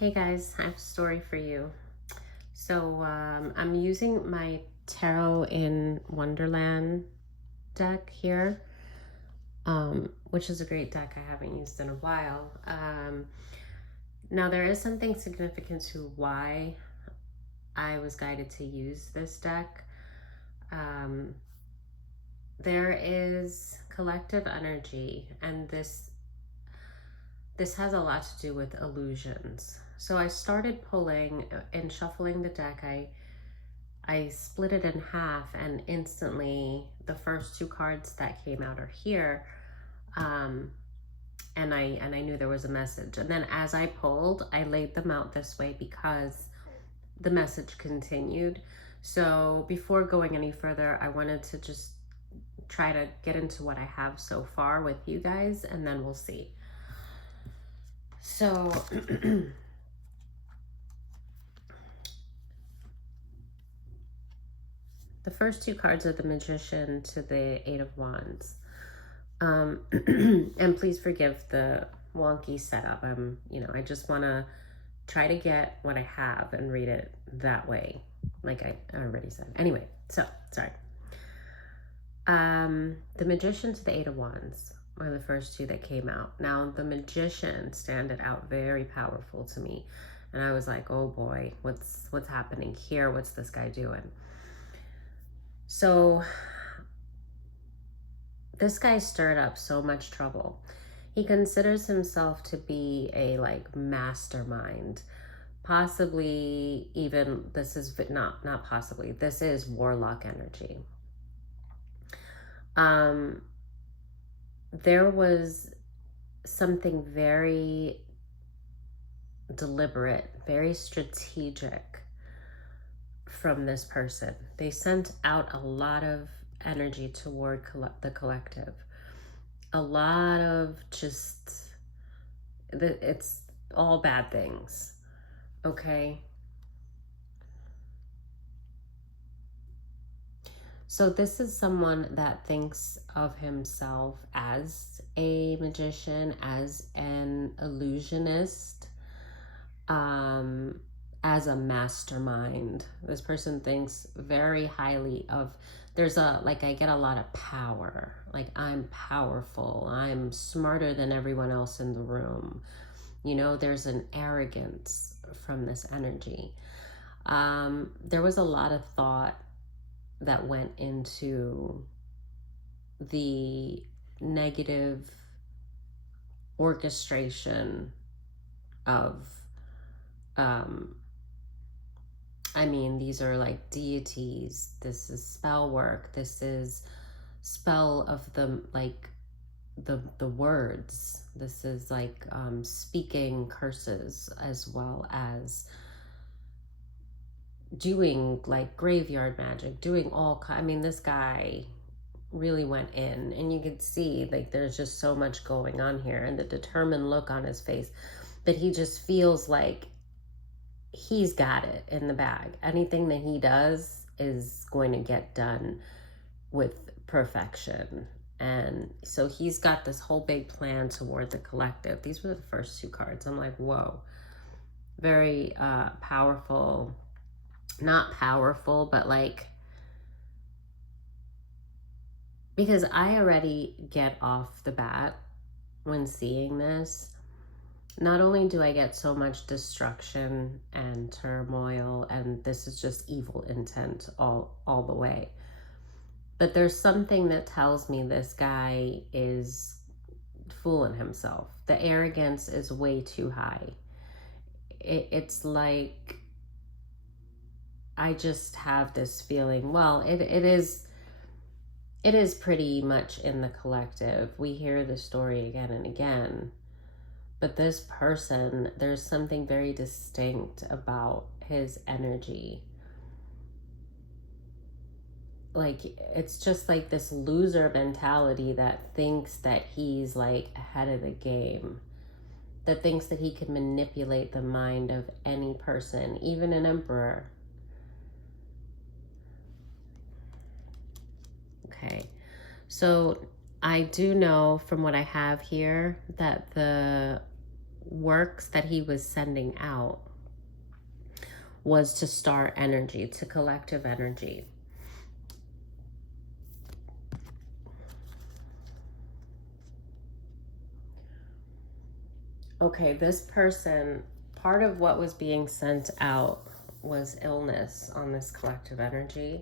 Hey guys, I have a story for you. I'm using my Tarot in Wonderland deck here, which is a great deck I haven't used in a while. Now, there is something significant to why I was guided to use this deck. Um, there is collective energy, and this has a lot to do with illusions. So I started pulling and shuffling the deck. I split it in half, and instantly the first two cards that came out are here. Um, and I knew there was a message. And then as I pulled, I laid them out this way because the message continued. So before going any further, I wanted to just try to get into what I have so far with you guys, and then we'll see. So the first two cards are the Magician to the Eight of Wands. And please forgive the wonky setup. I just want to try to get what I have and read it that way, like I already said. Anyway, so sorry. The Magician to the Eight of Wands are the first two that came out. Now, the Magician standed out very powerful to me, and I was like, oh boy, what's happening here? What's this guy doing? So this guy stirred up so much trouble. He considers himself to be a mastermind, possibly even this is not possibly, this is warlock energy. There was something very deliberate, very strategic from this person. They sent out a lot of energy toward the collective. A lot of it's all bad things, okay? So this is someone that thinks of himself as a magician, as an illusionist, as a mastermind. This person thinks very highly of, I get a lot of power. Like, I'm powerful. I'm smarter than everyone else in the room. There's an arrogance from this energy. There was a lot of thought that went into the negative orchestration of these are like deities. This is spell work. This is spell of the words. This is speaking curses, as well as doing graveyard magic, doing this guy really went in, and you could see there's just so much going on here, and the determined look on his face, but he just feels like he's got it in the bag. Anything that he does is going to get done with perfection. And so he's got this whole big plan toward the collective. These were the first two cards. I'm like, whoa, very powerful. Not powerful, but because I already get off the bat when seeing this, not only do I get so much destruction and turmoil, and this is just evil intent all the way, but there's something that tells me this guy is fooling himself. The arrogance is way too high. It's like, I just have this feeling, well, it is pretty much in the collective. We hear the story again and again. But this person, there's something very distinct about his energy. It's just like this loser mentality that thinks that he's ahead of the game, that thinks that he can manipulate the mind of any person, even an emperor. Okay, so I do know from what I have here that the works that he was sending out was to star energy, to collective energy. Okay, this person, part of what was being sent out was illness on this collective energy.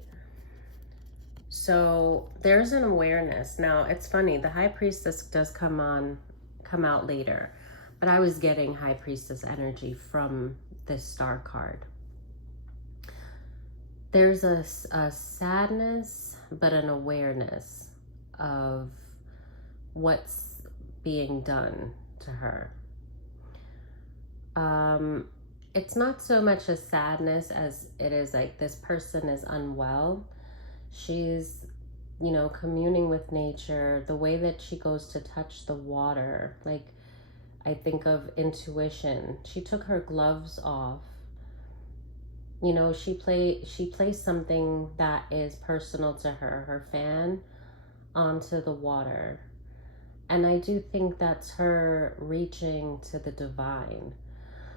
So there's an awareness. Now, it's funny, the High Priestess does come out later, but I was getting High Priestess energy from this star card. There's a sadness, but an awareness of what's being done to her. It's not so much a sadness as it is like this person is unwell. She's, communing with nature, the way that she goes to touch the water. Like, I think of intuition. She took her gloves off. She placed something that is personal to her, her fan, onto the water. And I do think that's her reaching to the divine.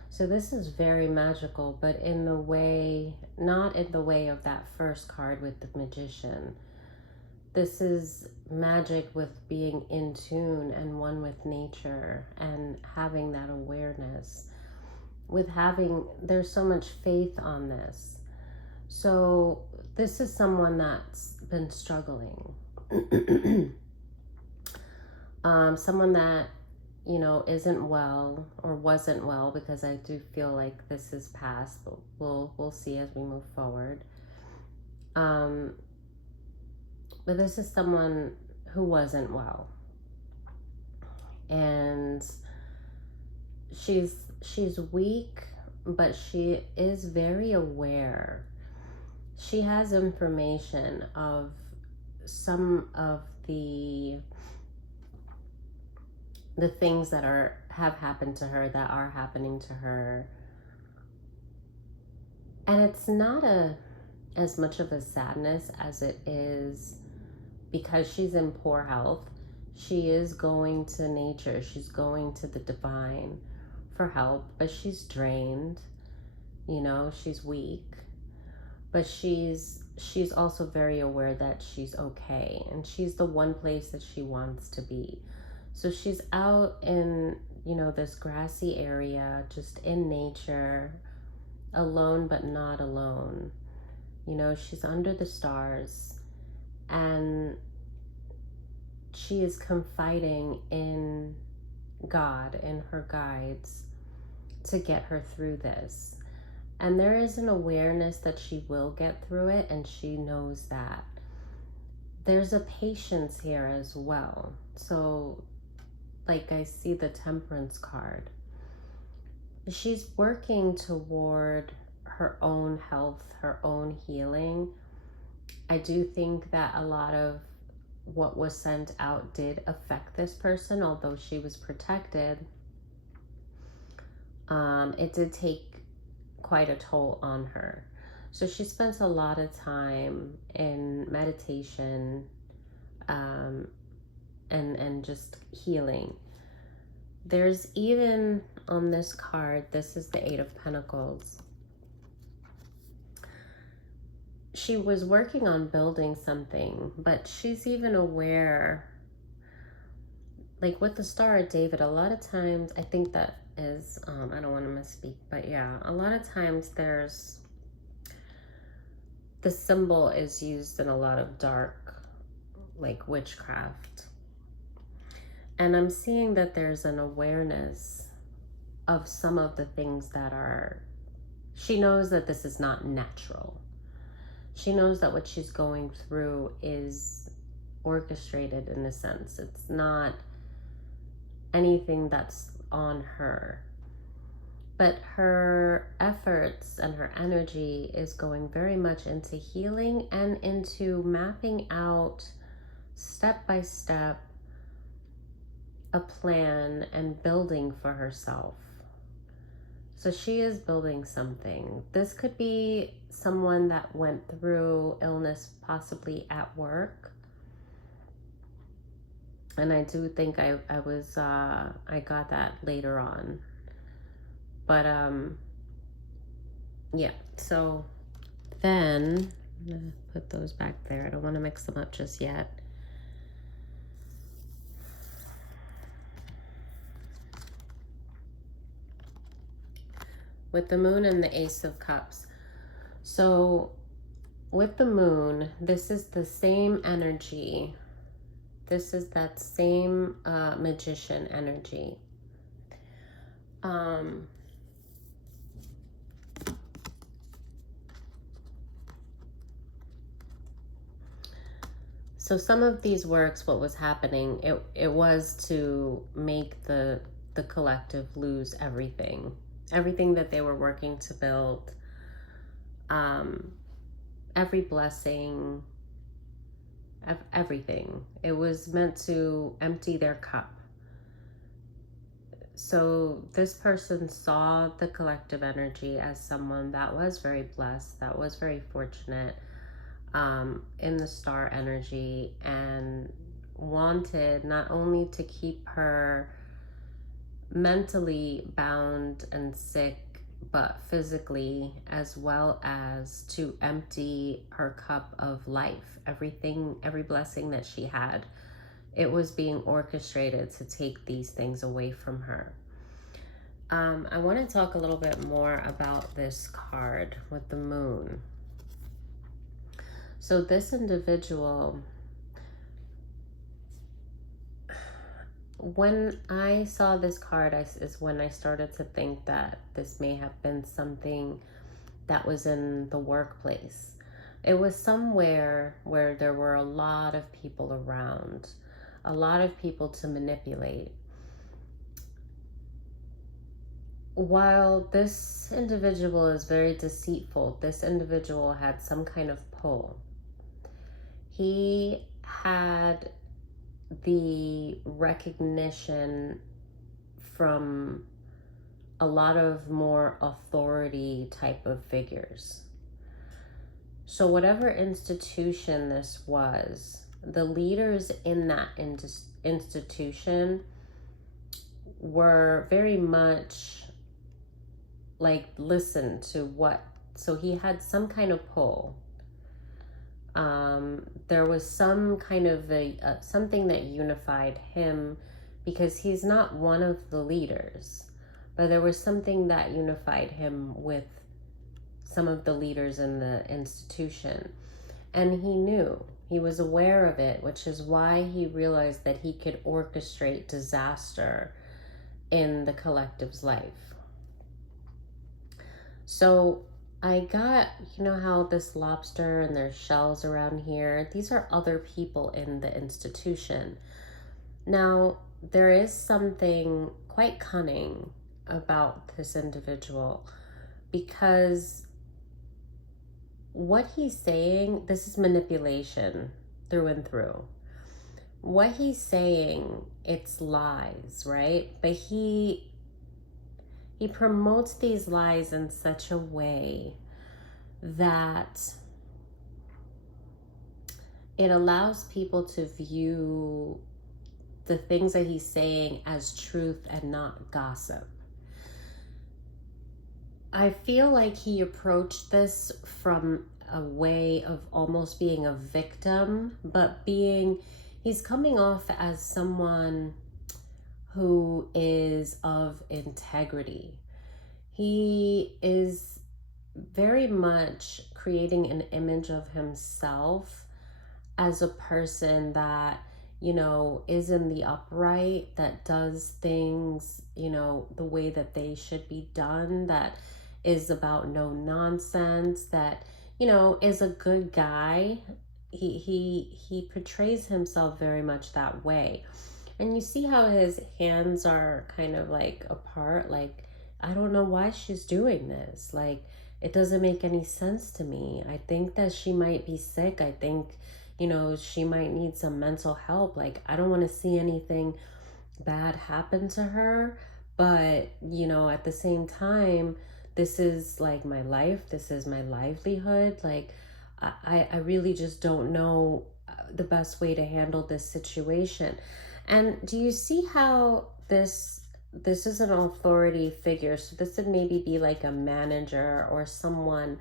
So this is very magical, but in the way, not in the way of that first card with the magician. This is magic with being in tune and one with nature and having that awareness. There's so much faith on this. So this is someone that's been struggling. Someone that isn't well or wasn't well, because I do feel like this is past, but we'll see as we move forward. But this is someone who wasn't well, and she's weak, but she is very aware. She has information of some of the things that have happened to her, that are happening to her. And it's not as much of a sadness as it is because she's in poor health. She is going to nature, she's going to the divine for help, but she's drained, she's weak. But she's also very aware that she's okay, and she's the one place that she wants to be. So she's out in, this grassy area, just in nature, alone but not alone. She's under the stars, and she is confiding in God, in her guides, to get her through this. And there is an awareness that she will get through it, and she knows that. There's a patience here as well. So, like, I see the Temperance card. She's working toward her own health, her own healing. I do think that a lot of what was sent out did affect this person, although she was protected. It did take quite a toll on her. So she spends a lot of time in meditation, and just healing. There's even on this card, this is the Eight of Pentacles. She was working on building something, but she's even aware, like with the Star of David, a lot of times, I think that is, I don't want to misspeak, but yeah, a lot of times the symbol is used in a lot of dark, like witchcraft. And I'm seeing that there's an awareness of some of the things that she knows that this is not natural. She knows that what she's going through is orchestrated in a sense. It's not anything that's on her. But her efforts and her energy is going very much into healing and into mapping out step by step a plan and building for herself. So she is building something. This could be someone that went through illness, possibly at work. And I do think I got that later on. But yeah, so then I'm gonna put those back there. I don't want to mix them up just yet. With the moon and the Ace of Cups. So with the moon, this is the same energy. This is that same magician energy. So some of these works, what was happening, it was to make the collective lose everything that they were working to build, every blessing, everything. It was meant to empty their cup. So this person saw the collective energy as someone that was very blessed, that was very fortunate, in the star energy, and wanted not only to keep her mentally bound and sick, but physically, as well as to empty her cup of life. Everything, every blessing that she had, it was being orchestrated to take these things away from her. I want to talk a little bit more about this card with the moon. So this individual, when I saw this card, is when I started to think that this may have been something that was in the workplace. It was somewhere where there were a lot of people around, a lot of people to manipulate. While this individual is very deceitful, this individual had some kind of pull. He had the recognition from a lot of more authority type of figures. So whatever institution this was, the leaders in that institution were very much like, listen to what, so he had some kind of pull. There was some kind of something that unified him, because he's not one of the leaders, but there was something that unified him with some of the leaders in the institution. And he knew, he was aware of it, which is why he realized that he could orchestrate disaster in the collective's life. So I got, you know how this lobster and there's shells around here? These are other people in the institution. Now, there is something quite cunning about this individual, because what he's saying, this is manipulation through and through. What he's saying, it's lies, right? But he promotes these lies in such a way that it allows people to view the things that he's saying as truth and not gossip. I feel like he approached this from a way of almost being a victim, but he's coming off as someone who is of integrity. He is very much creating an image of himself as a person that, you know, is in the upright, that does things, you know, the way that they should be done, that is about no nonsense, that, you know, is a good guy. He portrays himself very much that way. And you see how his hands are kind of like apart, like, I don't know why she's doing this. Like, it doesn't make any sense to me. I think that she might be sick. I think, you know, she might need some mental help. Like, I don't want to see anything bad happen to her. But, you know, at the same time, this is like my life. This is my livelihood. Like, I really just don't know the best way to handle this situation. And do you see how this this is an authority figure. So this would maybe be like a manager or someone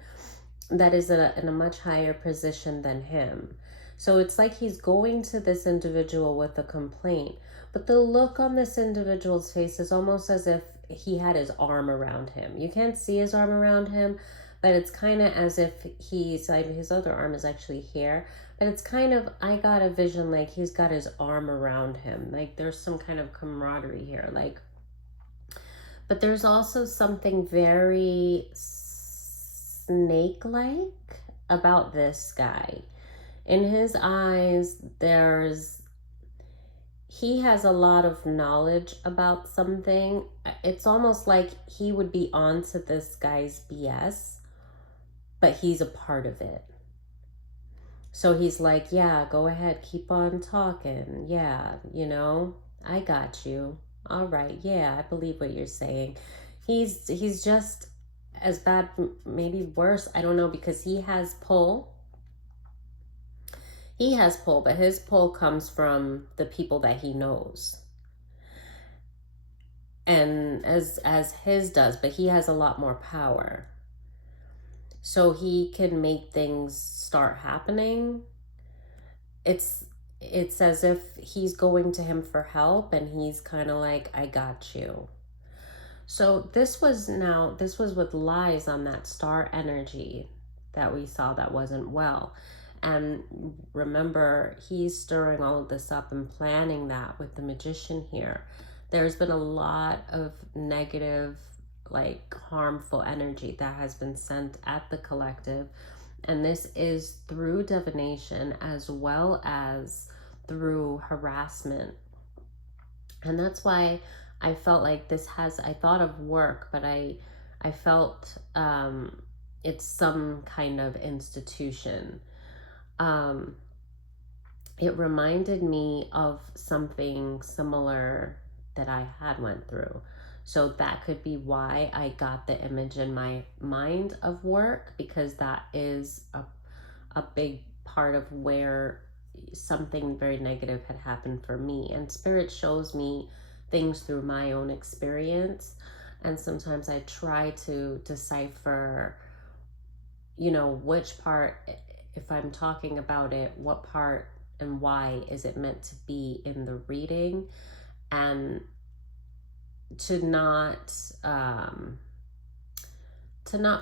that is in a much higher position than him. So it's like he's going to this individual with a complaint, but the look on this individual's face is almost as if he had his arm around him. You can't see his arm around him, but it's kind of as if his other arm is actually here, but it's kind of, I got a vision like he's got his arm around him. Like there's some kind of camaraderie here. Like, but there's also something very snake-like about this guy. In his eyes, he has a lot of knowledge about something. It's almost like he would be onto this guy's BS, but he's a part of it. So he's like, yeah, go ahead, keep on talking. Yeah, I got you. All right, yeah, I believe what you're saying. He's just as bad, maybe worse. I don't know, because he has pull. He has pull, but his pull comes from the people that he knows. And as his does, but he has a lot more power. So he can make things start happening. It's as if he's going to him for help, and he's kind of like, I got you. So this was with lies on that star energy that we saw that wasn't well. And remember, he's stirring all of this up and planning that with the magician here. There's been a lot of negative, like harmful energy that has been sent at the collective. And this is through divination as well as through harassment. And that's why I felt like I thought of work, but I felt it's some kind of institution. It reminded me of something similar that I had went through. So that could be why I got the image in my mind of work, because that is a big part of where something very negative had happened for me. And Spirit shows me things through my own experience. And sometimes I try to decipher, which part, if I'm talking about it, what part and why is it meant to be in the reading, and to not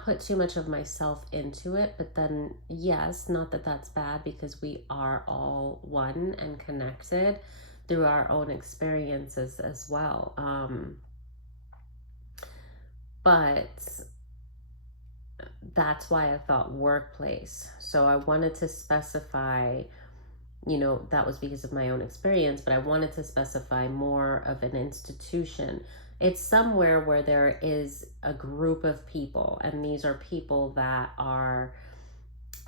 put too much of myself into it. But then, yes, not that that's bad, because we are all one and connected through our own experiences as well. But that's why I thought workplace. So I wanted to specify, that was because of my own experience, but I wanted to specify more of an institution. It's somewhere where there is a group of people, and these are people that are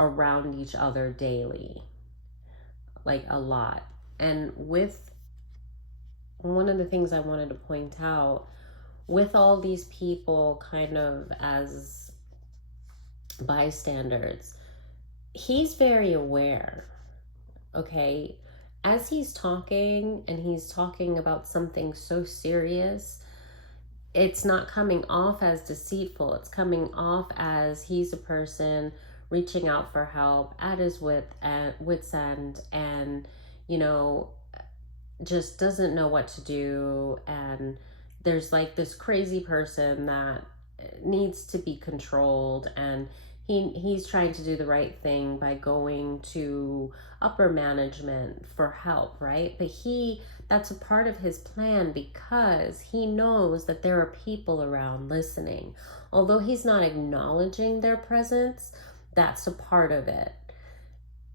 around each other daily, like a lot. And with one of the things I wanted to point out, with all these people kind of as bystanders, he's very aware, okay? As he's talking, and he's talking about something so serious, it's not coming off as deceitful. It's coming off as he's a person reaching out for help at his wit's end, and just doesn't know what to do. And there's like this crazy person that needs to be controlled, and he's trying to do the right thing by going to upper management for help, right? But that's a part of his plan, because he knows that there are people around listening. Although he's not acknowledging their presence, that's a part of it.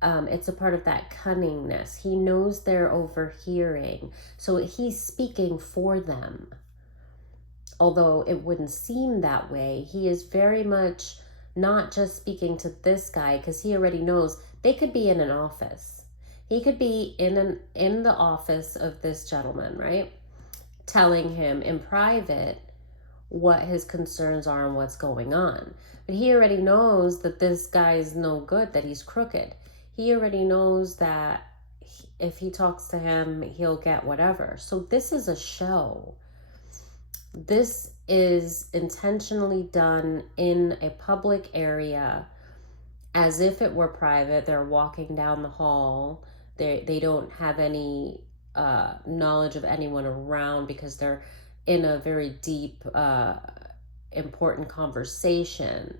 It's a part of that cunningness. He knows they're overhearing, so he's speaking for them. Although it wouldn't seem that way, he is very much not just speaking to this guy, because he already knows they could be in an office. He could be in the office of this gentleman, right? Telling him in private what his concerns are and what's going on. But he already knows that this guy's no good, that he's crooked. He already knows that if he talks to him, he'll get whatever. So this is a show. This is intentionally done in a public area as if it were private. They're walking down the hall. They don't have any knowledge of anyone around because they're in a very deep, important conversation.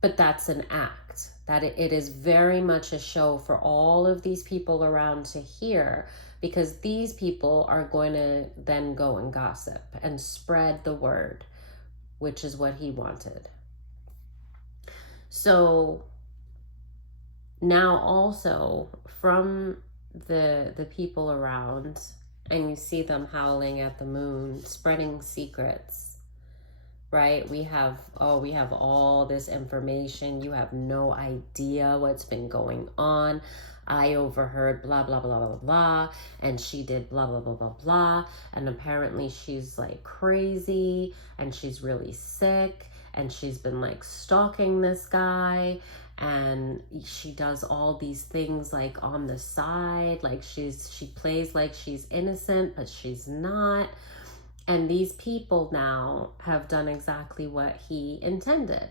But that's an act. That it is very much a show for all of these people around to hear, because these people are going to then go and gossip and spread the word, which is what he wanted. So now also from the people around, and you see them howling at the moon, spreading secrets, right? We have all this information. You have no idea what's been going on. I overheard blah blah blah blah blah, and she did blah blah blah blah blah, and apparently she's like crazy, and she's really sick, and she's been like stalking this guy, and she does all these things like on the side, like she plays like she's innocent, but she's not. And these people now have done exactly what he intended,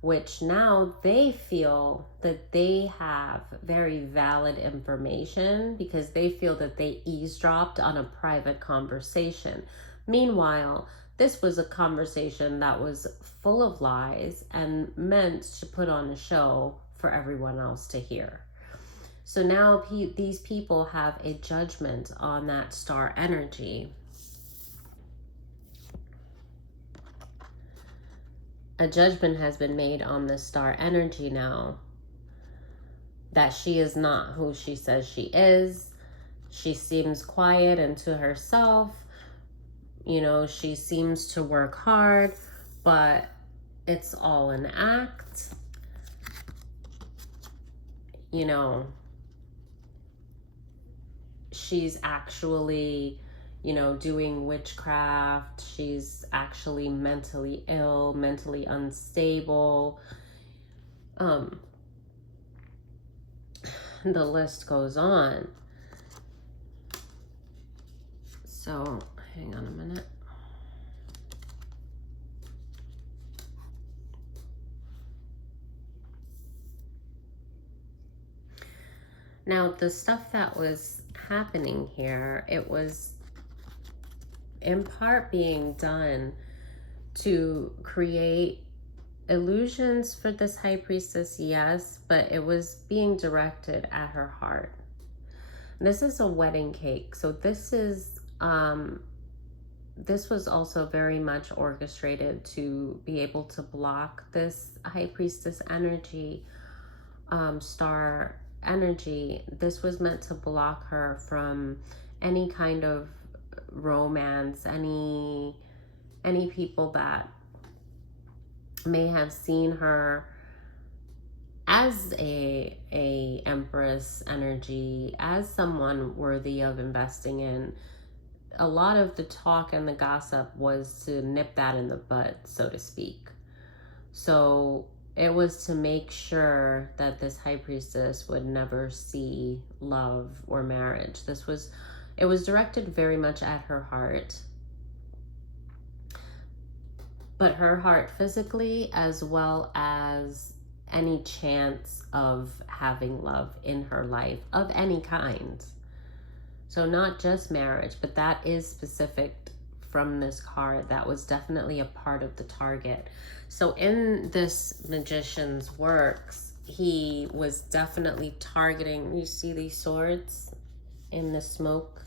which now they feel that they have very valid information because they feel that they eavesdropped on a private conversation. Meanwhile, this was a conversation that was full of lies and meant to put on a show for everyone else to hear. So now these people have a judgment on that star energy. A judgment has been made on the star energy now, that she is not who she says she is. She seems quiet and to herself. You know, she seems to work hard, but it's all an act. You know, she's actually, you know, doing witchcraft. She's actually mentally ill, mentally unstable. The list goes on. So, hang on a minute. Now, the stuff that was happening here, it was in part being done to create illusions for this high priestess, yes, but it was being directed at her heart. This is a wedding cake, so this was also very much orchestrated to be able to block this high priestess energy, star energy. This was meant to block her from any kind of romance, any people that may have seen her as a empress energy, as someone worthy of investing in. A lot of the talk and the gossip was to nip that in the bud, so to speak. So it was to make sure that this high priestess would never see love or marriage. It was directed very much at her heart, but her heart physically, as well as any chance of having love in her life of any kind. So not just marriage, but that is specific from this card. That was definitely a part of the target. So in this magician's works, he was definitely targeting, you see these swords in the smoke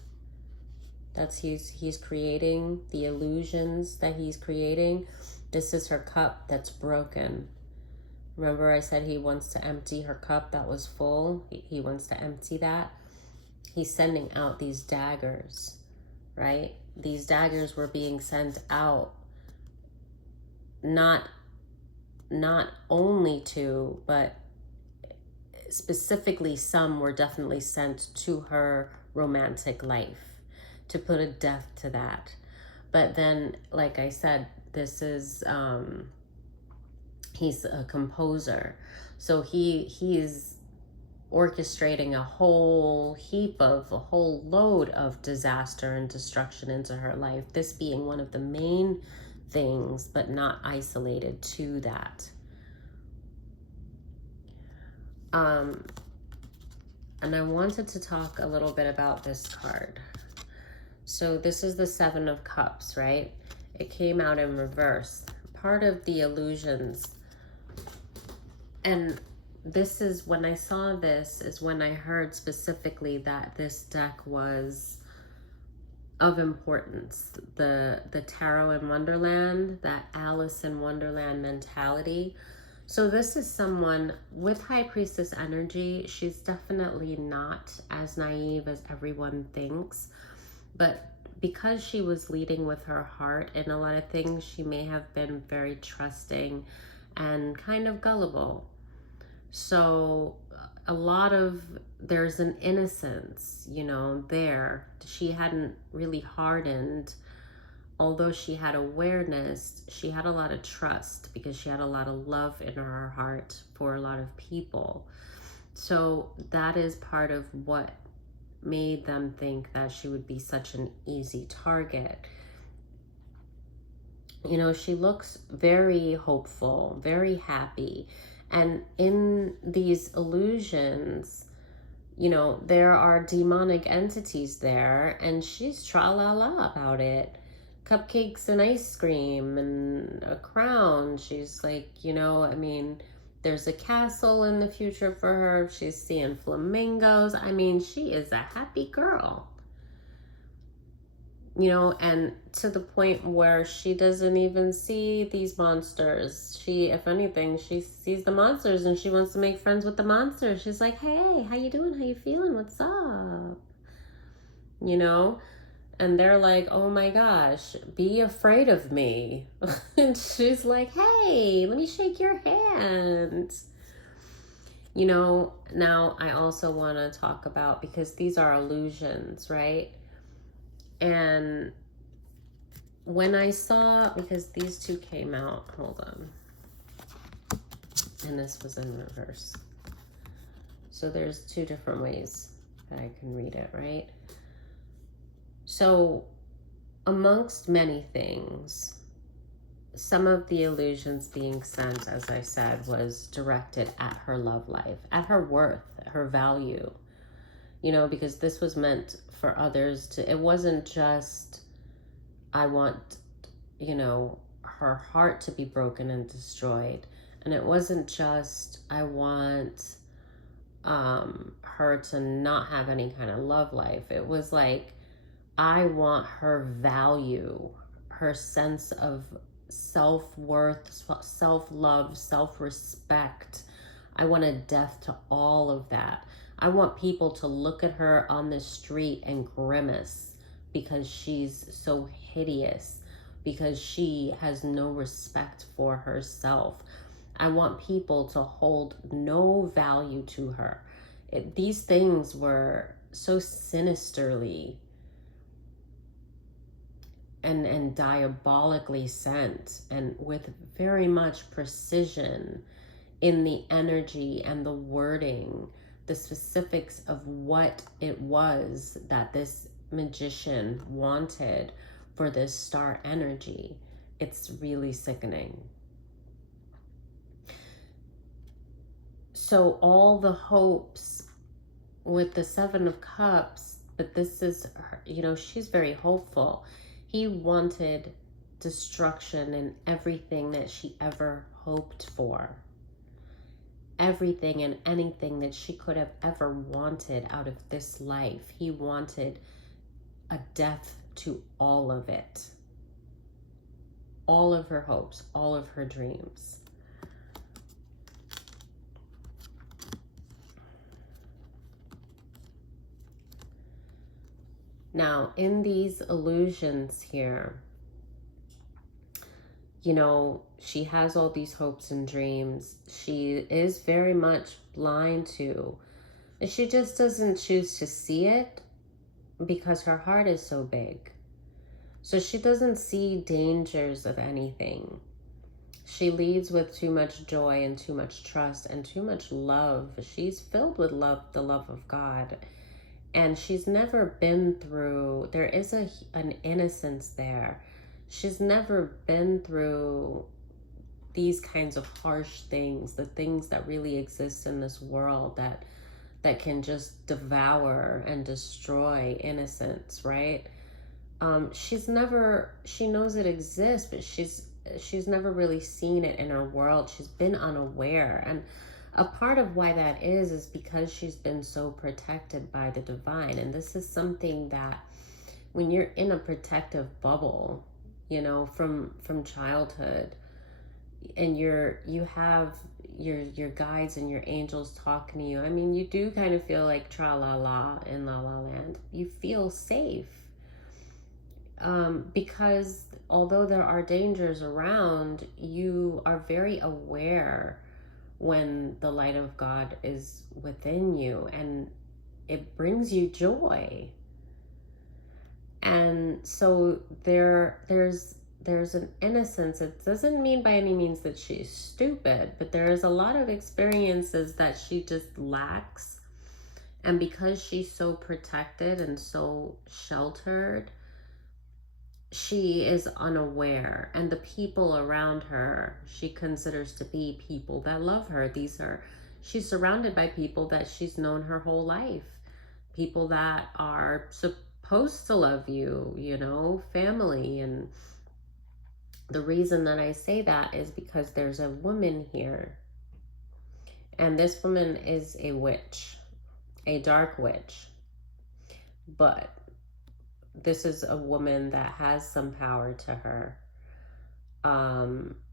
that's he's creating, the illusions that he's creating. This is her cup that's broken. Remember I said he wants to empty her cup that was full? He wants to empty that. He's sending out these daggers, right? These daggers were being sent out, not only to, but specifically some were definitely sent to her romantic life to put a death to that. But then, like I said, this is, he's a composer. So he's orchestrating a whole load of disaster and destruction into her life. This being one of the main things, but not isolated to that. And I wanted to talk a little bit about this card. So this is the Seven of Cups, right? It came out in reverse. Part of the illusions. And this is, when I saw this, is when I heard specifically that this deck was of importance. The Tarot in Wonderland, that Alice in Wonderland mentality. So this is someone with High Priestess energy. She's definitely not as naive as everyone thinks. But because she was leading with her heart in a lot of things, she may have been very trusting and kind of gullible. So there's an innocence, you know, there. She hadn't really hardened. Although she had awareness, she had a lot of trust because she had a lot of love in her heart for a lot of people. So that is part of what made them think that she would be such an easy target. You know, she looks very hopeful, very happy. And in these illusions, you know, there are demonic entities there, and she's tra-la-la about it. Cupcakes and ice cream and a crown. She's like, you know, I mean, there's a castle in the future for her. She's seeing flamingos. I mean, she is a happy girl. You know, and to the point where she doesn't even see these monsters. If anything, she sees the monsters and she wants to make friends with the monsters. She's like, hey, how you doing? How you feeling? What's up? You know? And they're like, oh my gosh, be afraid of me. And she's like, hey, let me shake your hand. You know, now I also want to talk about, because these are illusions, right? And when I saw, because these two came out, hold on. And this was in reverse. So there's two different ways that I can read it, right? So amongst many things, some of the illusions being sent, as I said, was directed at her love life, at her worth, her value. You know, because this was meant for others to, it wasn't just, I want, you know, her heart to be broken and destroyed. And it wasn't just, I want her to not have any kind of love life. It was like, I want her value, her sense of self-worth, self-love, self-respect. I want a death to all of that. I want people to look at her on the street and grimace because she's so hideous, because she has no respect for herself. I want people to hold no value to her. These things were so sinisterly and diabolically sent, and with very much precision in the energy and the wording, the specifics of what it was that this magician wanted for this star energy. It's really sickening. So all the hopes with the Seven of Cups, but this is her, you know, she's very hopeful. He wanted destruction in everything that she ever hoped for. Everything and anything that she could have ever wanted out of this life. He wanted a death to all of it. All of her hopes, all of her dreams. Now, in these illusions here, you know, she has all these hopes and dreams. She is very much blind to, she just doesn't choose to see it because her heart is so big. So she doesn't see dangers of anything. She leads with too much joy and too much trust and too much love. She's filled with love, the love of God. And she's never been through, there is an innocence there. She's never been through these kinds of harsh things, the things that really exist in this world that can just devour and destroy innocence, right? She knows it exists, but she's never really seen it in her world. She's been unaware. And a part of why that is because she's been so protected by the divine. And this is something that when you're in a protective bubble, you know, from childhood, and you have your guides and your angels talking to you. I mean, you do kind of feel like tra la la in La La Land. You feel safe, because although there are dangers around, you are very aware when the light of God is within you, and it brings you joy. And so there's an innocence. It doesn't mean by any means that she's stupid, but there is a lot of experiences that she just lacks. And because she's so protected and so sheltered, she is unaware, and the people around her she considers to be people that love her. She's surrounded by people that she's known her whole life, people that are supposed to love you, you know, family. And the reason that I say that is because there's a woman here, and this woman is a witch, a dark witch, but this is a woman that has some power to her.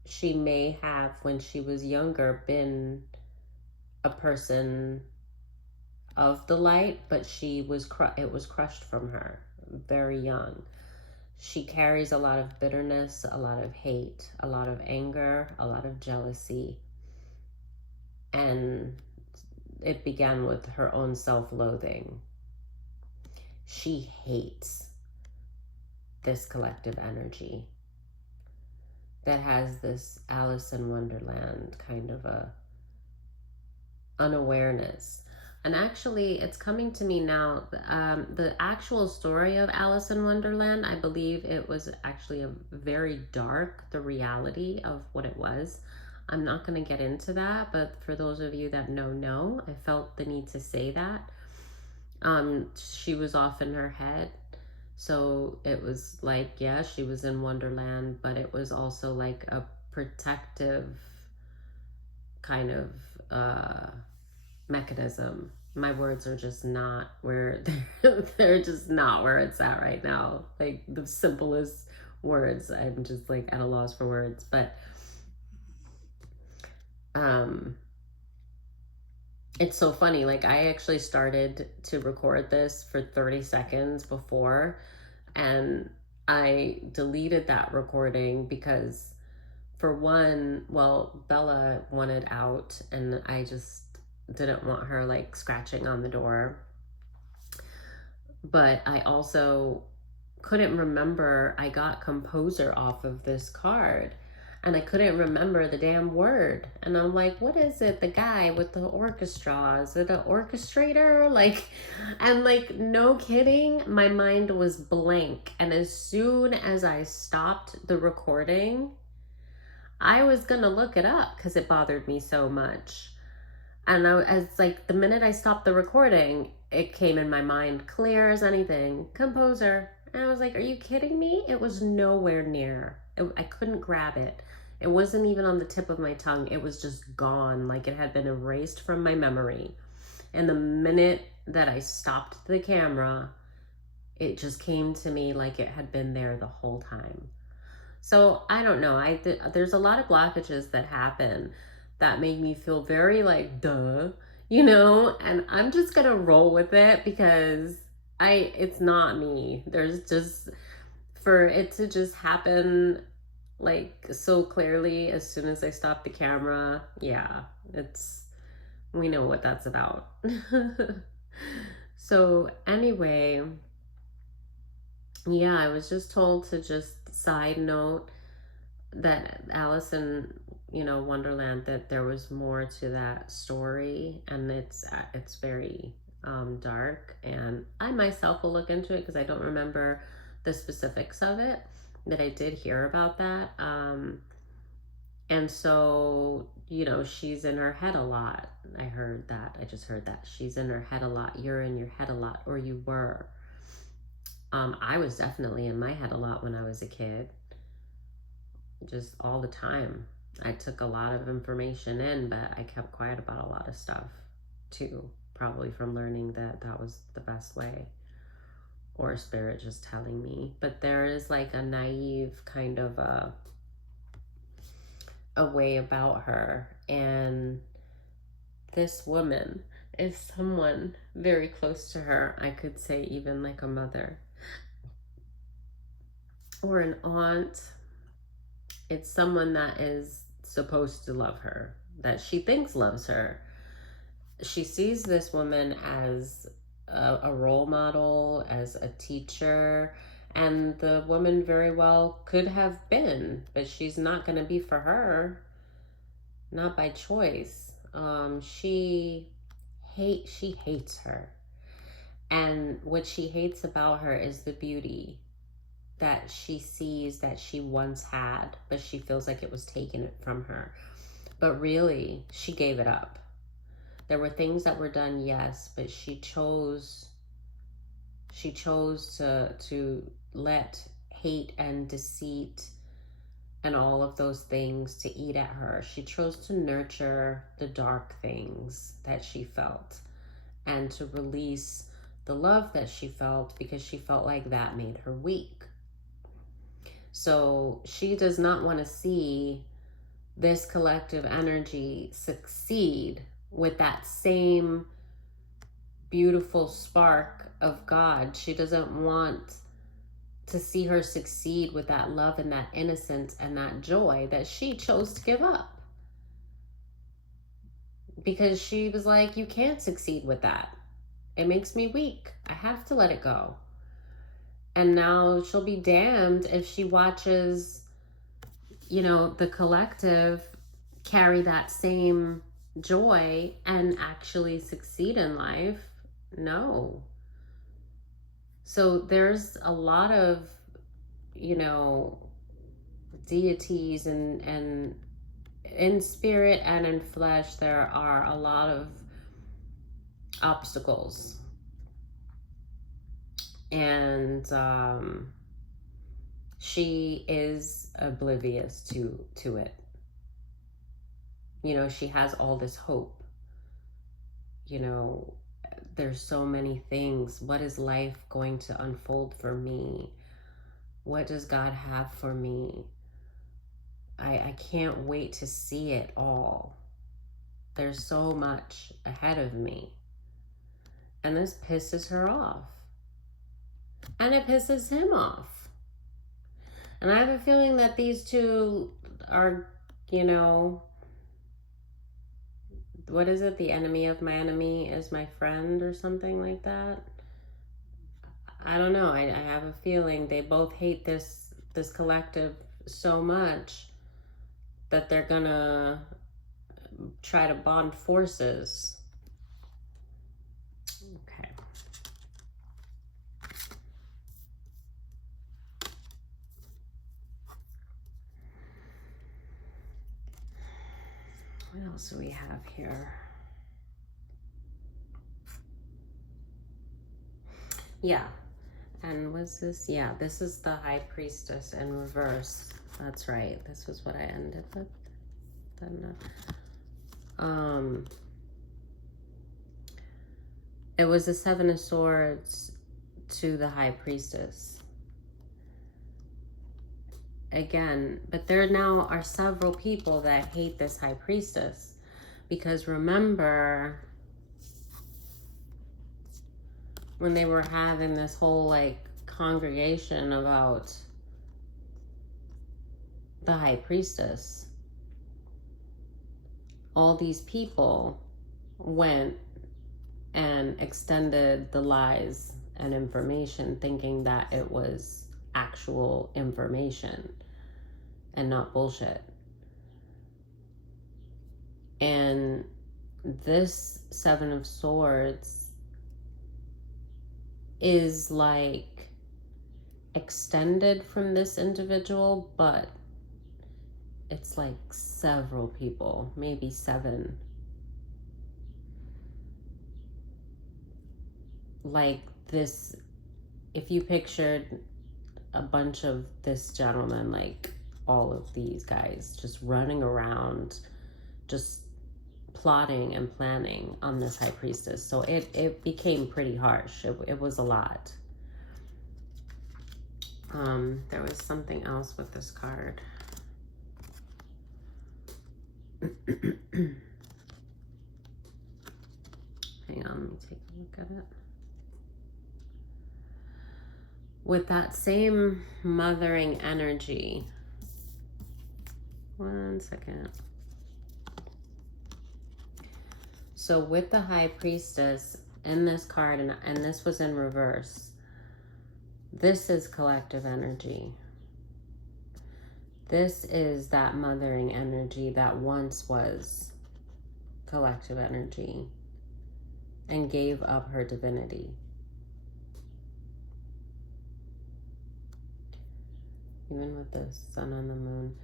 She may have, when she was younger, been a person of the light, but it was crushed from her very young. She carries a lot of bitterness, a lot of hate, a lot of anger, a lot of jealousy, and it began with her own self-loathing. She hates this collective energy that has this Alice in Wonderland kind of a unawareness. And actually, it's coming to me now, the actual story of Alice in Wonderland, I believe it was actually a very dark, the reality of what it was. I'm not going to get into that, but for those of you that know, I felt the need to say that. She was off in her head. So it was like, yeah, she was in Wonderland, but it was also like a protective kind of mechanism. My words are just not where they're just not where it's at right now. Like the simplest words, I'm just like at a loss for words. But it's so funny. Like I actually started to record this for 30 seconds before, and I deleted that recording because, for one, well, Bella wanted out, and I just didn't want her like scratching on the door. But I also couldn't remember, I got composer off of this card, and I couldn't remember the damn word. And I'm like, what is it? The guy with the orchestra, is it an orchestrator? Like, and like, no kidding, my mind was blank. And as soon as I stopped the recording, I was gonna look it up because it bothered me so much. And as like the minute I stopped the recording, it came in my mind clear as anything, composer. And I was like, are you kidding me? It was nowhere near. I couldn't grab it. It wasn't even on the tip of my tongue. It was just gone, like it had been erased from my memory. And the minute that I stopped the camera, it just came to me like it had been there the whole time. So I don't know. There's a lot of blockages that happen that make me feel very like, duh, you know, and I'm just gonna roll with it because it's not me. There's just, for it to just happen like so clearly as soon as I stop the camera, yeah, we know what that's about. So anyway, yeah, I was just told to just side note, that Alice in, Wonderland, that there was more to that story, and it's very dark, and I myself will look into it because I don't remember the specifics of it, that I did hear about that. And so, she's in her head a lot. I heard that. I just heard that. She's in her head a lot. You're in your head a lot, or you were. I was definitely in my head a lot when I was a kid, just all the time. I took a lot of information in, but I kept quiet about a lot of stuff too, probably from learning that that was the best way, or spirit just telling me. But there is like a naive kind of a way about her, and this woman is someone very close to her. I could say even like a mother or an aunt. It's someone that is supposed to love her, that she thinks loves her. She sees this woman as a role model, as a teacher, and the woman very well could have been, but she's not going to be for her, not by choice. She hates her, and what she hates about her is the beauty that she sees that she once had, but she feels like it was taken from her. But really, she gave it up. There were things that were done, yes, but she chose to let hate and deceit and all of those things to eat at her. She chose to nurture the dark things that she felt and to release the love that she felt, because she felt like that made her weak. So she does not want to see this collective energy succeed with that same beautiful spark of God. She doesn't want to see her succeed with that love and that innocence and that joy that she chose to give up. Because she was like, you can't succeed with that. It makes me weak. I have to let it go. And now she'll be damned if she watches, the collective carry that same joy and actually succeed in life. No. So there's a lot of, deities and in spirit and in flesh, there are a lot of obstacles. And she is oblivious to it. She has all this hope. There's so many things. What is life going to unfold for me? What does God have for me? I can't wait to see it all. There's so much ahead of me. And this pisses her off. And it pisses him off. And I have a feeling that these two are, what is it? The enemy of my enemy is my friend, or something like that. I don't know. I have a feeling they both hate this collective so much that they're gonna try to bond forces. Okay. What else do we have here? Yeah. And was this? Yeah, this is the High Priestess in reverse. That's right. This was what I ended with. Then, it was the Seven of Swords to the High Priestess. Again, but there now are several people that hate this High Priestess, because remember when they were having this whole like congregation about the High Priestess, all these people went and extended the lies and information thinking that it was actual information. and not bullshit. And this Seven of Swords is like extended from this individual, but it's like several people, maybe 7. Like this, if you pictured a bunch of this gentleman, like all of these guys just running around, just plotting and planning on this high priestess. So it became pretty harsh. It was a lot. There was something else with this card. Hang on, let me take a look at it. With that same mothering energy. One second. So with the high priestess in this card, and this was in reverse, this is collective energy. This is that mothering energy that once was collective energy and gave up her divinity. Even with the sun and the moon.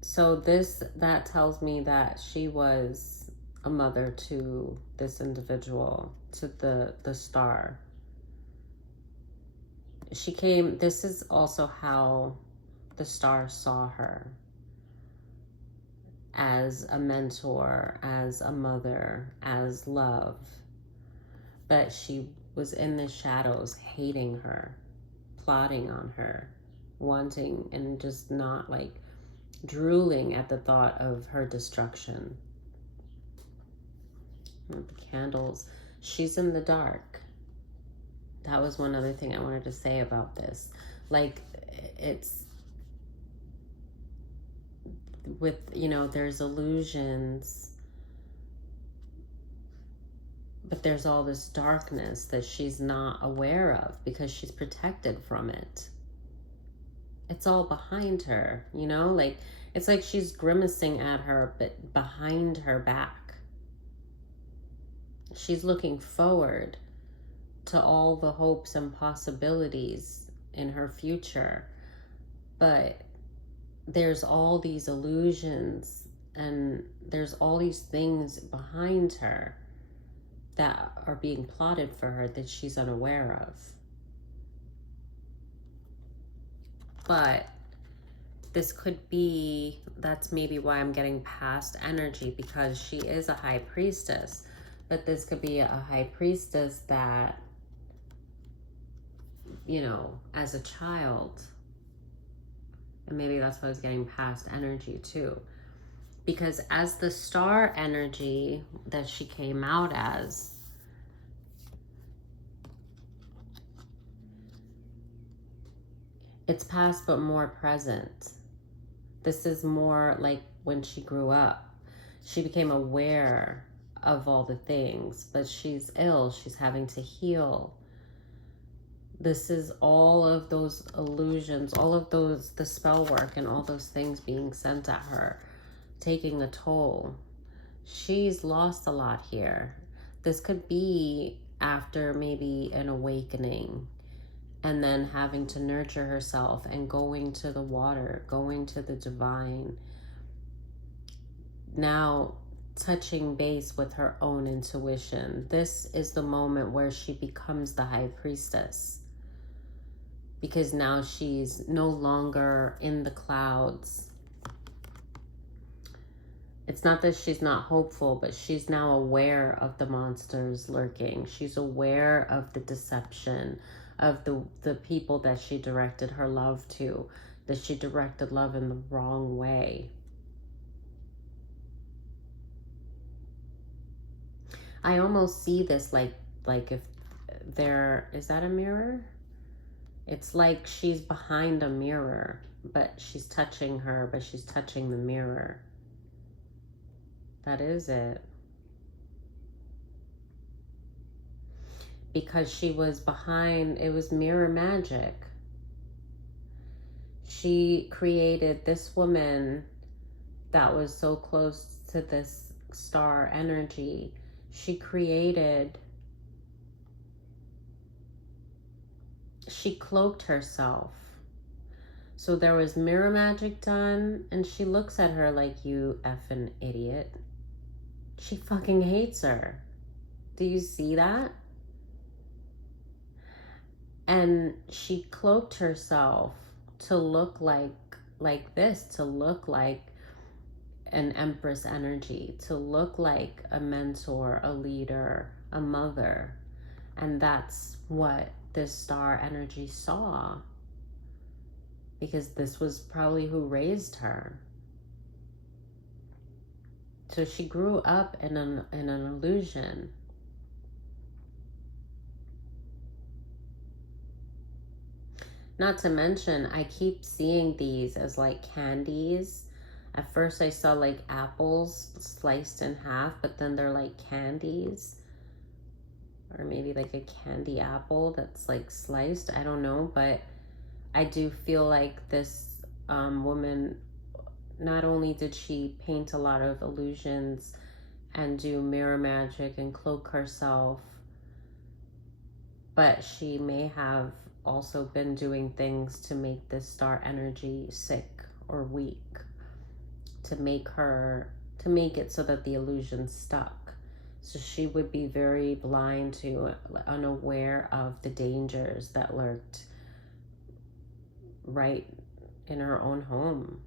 So that tells me that she was a mother to this individual, to the star. She came, this is also how the star saw her, as a mentor, as a mother, as love. But she was in the shadows, hating her, plotting on her, wanting, and just not like drooling at the thought of her destruction. With the candles, she's in the dark. That was one other thing I wanted to say about this. Like, it's with, you know, there's illusions, but there's all this darkness that she's not aware of because she's protected from it. It's all behind her, you know, like it's like she's grimacing at her, but behind her back. She's looking forward to all the hopes and possibilities in her future, but there's all these illusions and there's all these things behind her that are being plotted for her that she's unaware of. But this could be, that's maybe why I'm getting past energy, because she is a high priestess. But this could be a high priestess that, you know, as a child, and maybe that's why I was getting past energy too. Because as the star energy that she came out as, it's past but more present. This is more like when she grew up. She became aware of all the things, but she's ill. She's having to heal. This is all of those illusions, all of those, the spell work and all those things being sent at her, taking a toll. She's lost a lot here. This could be after maybe an awakening, and then having to nurture herself and going to the water, going to the divine. Now touching base with her own intuition. This is the moment where she becomes the high priestess, because now she's no longer in the clouds. It's not that she's not hopeful, but she's now aware of the monsters lurking. She's aware of the deception, of the people that she directed her love to, that she directed love in the wrong way. I almost see this like if there, is that a mirror? It's like she's behind a mirror, but she's touching her, but she's touching the mirror. That is it. Because she was behind, it was mirror magic. She created this woman that was so close to this star energy. She cloaked herself. So there was mirror magic done, and she looks at her like, you effing idiot. She fucking hates her. Do you see that? And she cloaked herself to look like this, to look like an empress energy, to look like a mentor, a leader, a mother. And that's what this star energy saw, because this was probably who raised her. So she grew up in an illusion. Not to mention, I keep seeing these as like candies. At first I saw like apples sliced in half, but then they're like candies. Or maybe like a candy apple that's like sliced. I don't know, but I do feel like this woman, not only did she paint a lot of illusions and do mirror magic and cloak herself, but she may have also been doing things to make this star energy sick or weak, to make it so that the illusion stuck. So she would be very blind to, unaware of the dangers that lurked right in her own home.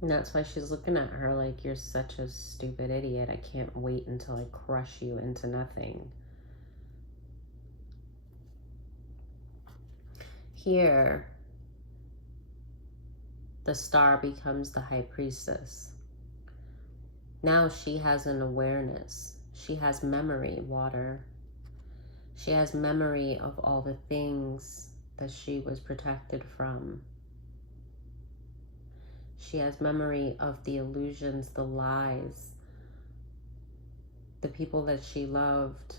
And that's why she's looking at her like, you're such a stupid idiot. I can't wait until I crush you into nothing. Here, the star becomes the high priestess. Now she has an awareness. She has memory, water. She has memory of all the things that she was protected from. She has memory of the illusions, the lies, the people that she loved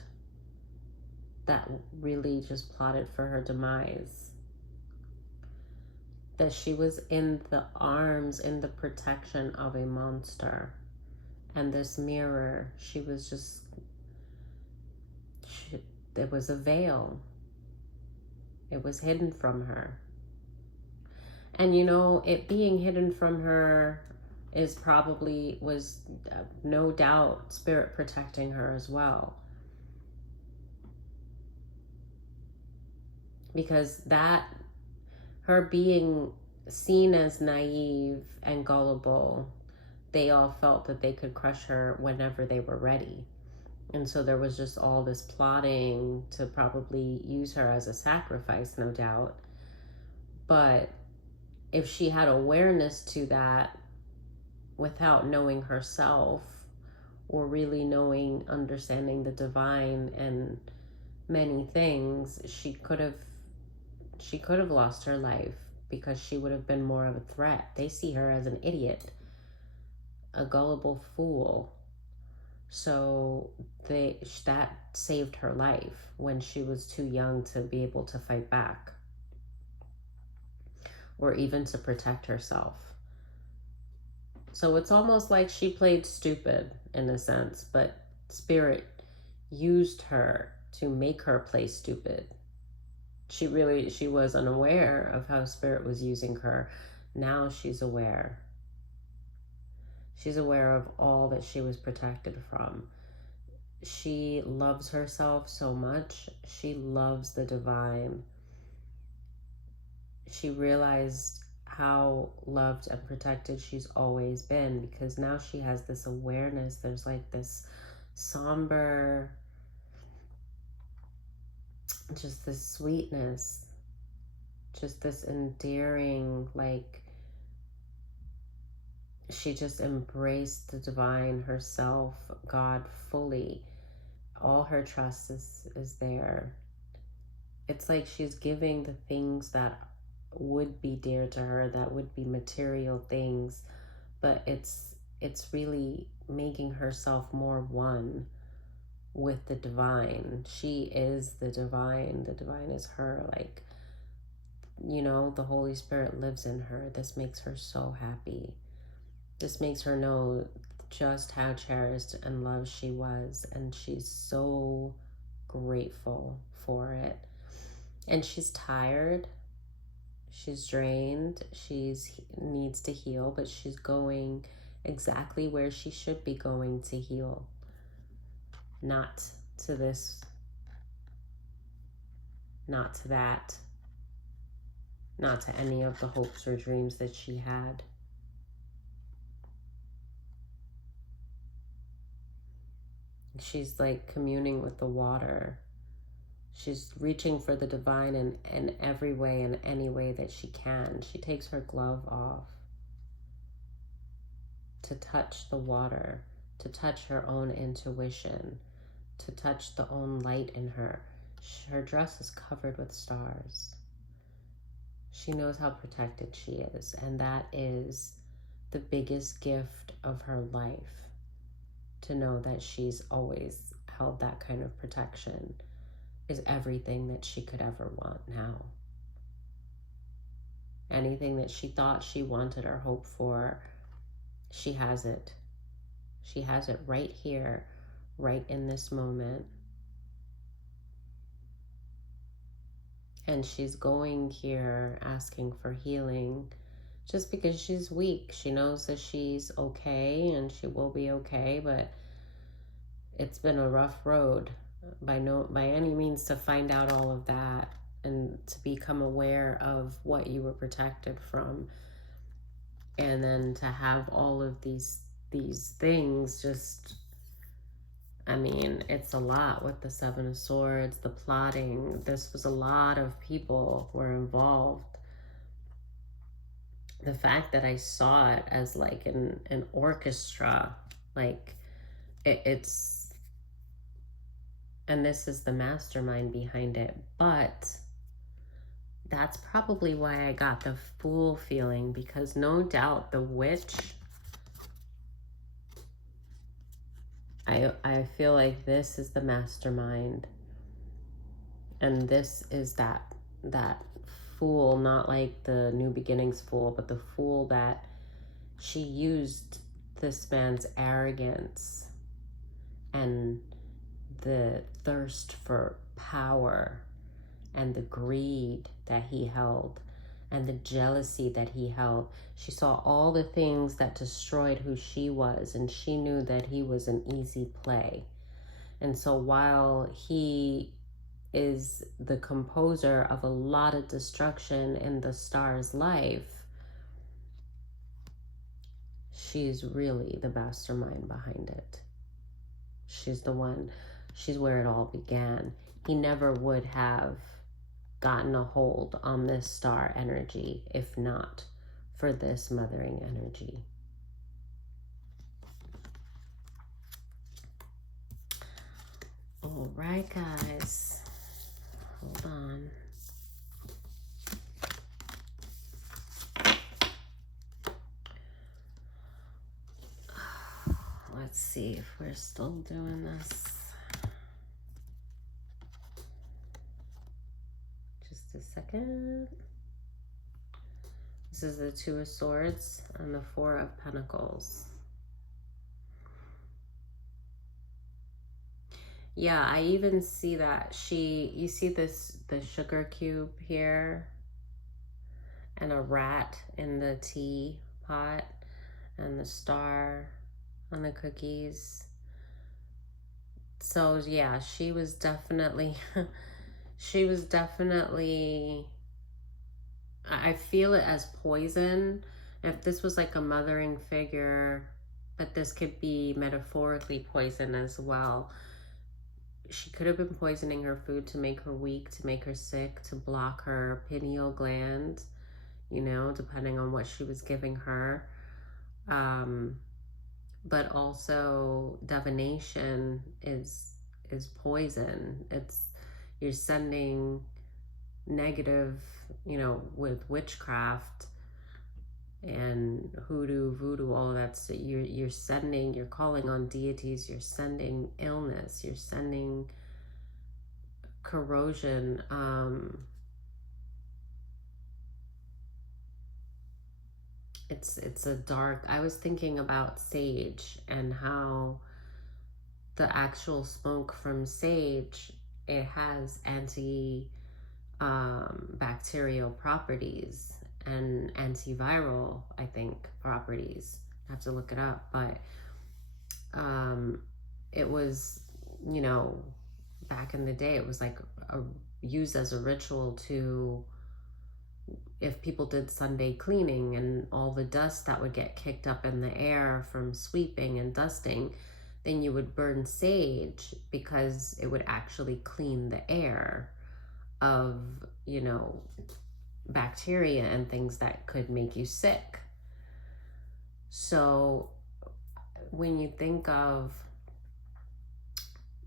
that really just plotted for her demise. That she was in the arms, in the protection of a monster. And this mirror, she was just, it was a veil. It was hidden from her. And you know, it being hidden from her was no doubt spirit protecting her as well. Because that, her being seen as naive and gullible, they all felt that they could crush her whenever they were ready. And so there was just all this plotting to probably use her as a sacrifice, no doubt. But if she had awareness to that without knowing herself, or really understanding the divine and many things, she could have lost her life, because she would have been more of a threat. They see her as an idiot, a gullible fool. So that saved her life when she was too young to be able to fight back, or even to protect herself. So it's almost like she played stupid in a sense, but spirit used her to make her play stupid. She was unaware of how spirit was using her. Now she's aware. She's aware of all that she was protected from. She loves herself so much. She loves the divine. She realized how loved and protected she's always been, because now she has this awareness. There's like this somber, just this sweetness, just this endearing, like she just embraced the divine herself, God, fully. All her trust is there. It's like she's giving the things that would be dear to her, that would be material things, but it's really making herself more one with the divine. She is the divine. The divine is her. Like, you know, the Holy Spirit lives in her. This makes her so happy. This makes her know just how cherished and loved she was. And she's so grateful for it. And she's tired. She's drained. She's needs to heal, but she's going exactly where she should be going to heal. Not to this, not to that, not to any of the hopes or dreams that she had. She's like communing with the water. She's reaching for the divine in every way and any way that she can. She takes her glove off to touch the water, to touch her own intuition, to touch the own light in her. Her dress is covered with stars. She knows how protected she is, and that is the biggest gift of her life, to know that she's always held that kind of protection is everything that she could ever want now. Anything that she thought she wanted or hoped for, she has it. She has it right here, right in this moment. And she's going here asking for healing just because she's weak. She knows that she's okay and she will be okay, but it's been a rough road by any means to find out all of that and to become aware of what you were protected from, and then to have all of these things. Just, I mean, it's a lot with the Seven of Swords, the plotting. This was a lot of people were involved. The fact that I saw it as like an orchestra, like it's, and this is the mastermind behind it. But that's probably why I got the Fool feeling, because no doubt the witch, I feel like this is the mastermind, and this is that Fool, not like the New Beginnings Fool, but the Fool that she used this man's arrogance and the thirst for power and the greed that he held and the jealousy that he held. She saw all the things that destroyed who she was, and she knew that he was an easy play. And so while he is the composer of a lot of destruction in the star's life, she's really the mastermind behind it. She's the one, she's where it all began. He never would have gotten a hold on this star energy if not for this mothering energy. All right, guys. Hold on. Let's see if we're still doing this. Just a second. This is the Two of Swords and the Four of Pentacles. Yeah, I even see that you see this, the sugar cube here and a rat in the tea pot and the star on the cookies. So yeah, she was definitely, I feel it as poison. If this was like a mothering figure, but this could be metaphorically poison as well. She could have been poisoning her food to make her weak, to make her sick, to block her pineal gland, you know, depending on what she was giving her. But also divination is poison. You're sending negative, you know, with witchcraft, and hoodoo, voodoo, all of that. So you're calling on deities, you're sending illness, you're sending corrosion. It's a dark. I was thinking about sage and how the actual smoke from sage, it has bacterial properties and antiviral, I think, properties. I have to look it up, but it was, you know, back in the day, it was like used as a ritual to, if people did Sunday cleaning and all the dust that would get kicked up in the air from sweeping and dusting, then you would burn sage because it would actually clean the air of, you know, bacteria and things that could make you sick. So when you think of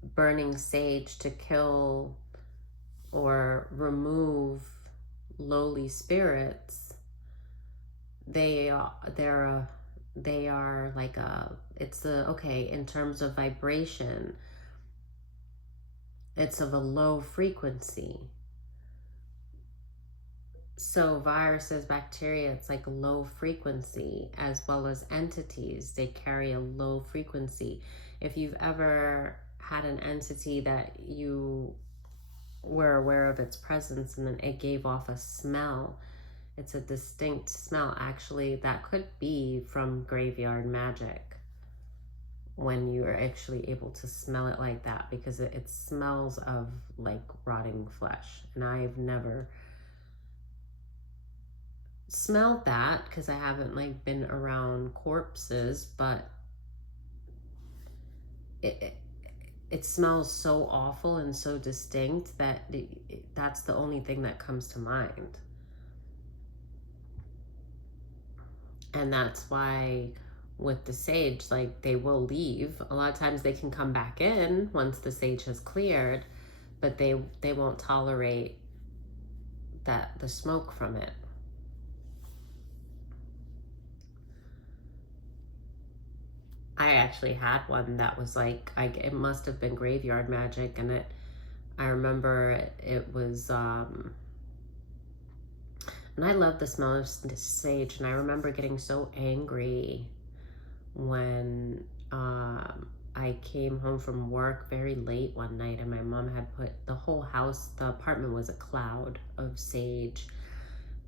burning sage to kill or remove lowly spirits, they are like okay, in terms of vibration, it's of a low frequency. So viruses, bacteria, it's like low frequency, as well as entities, they carry a low frequency. If you've ever had an entity that you were aware of its presence and then it gave off a smell, it's a distinct smell. Actually, that could be from graveyard magic, when you are actually able to smell it like that, because it smells of like rotting flesh. And I've never smelled that because I haven't like been around corpses, but it smells so awful and so distinct that that's the only thing that comes to mind. And that's why with the sage, like, they will leave. A lot of times they can come back in once the sage has cleared, but they won't tolerate the smoke from it. I actually had one that was like, it must have been graveyard magic, and I remember it was, and I love the smell of sage, and I remember getting so angry when I came home from work very late one night, and my mom had put the whole house, the apartment was a cloud of sage,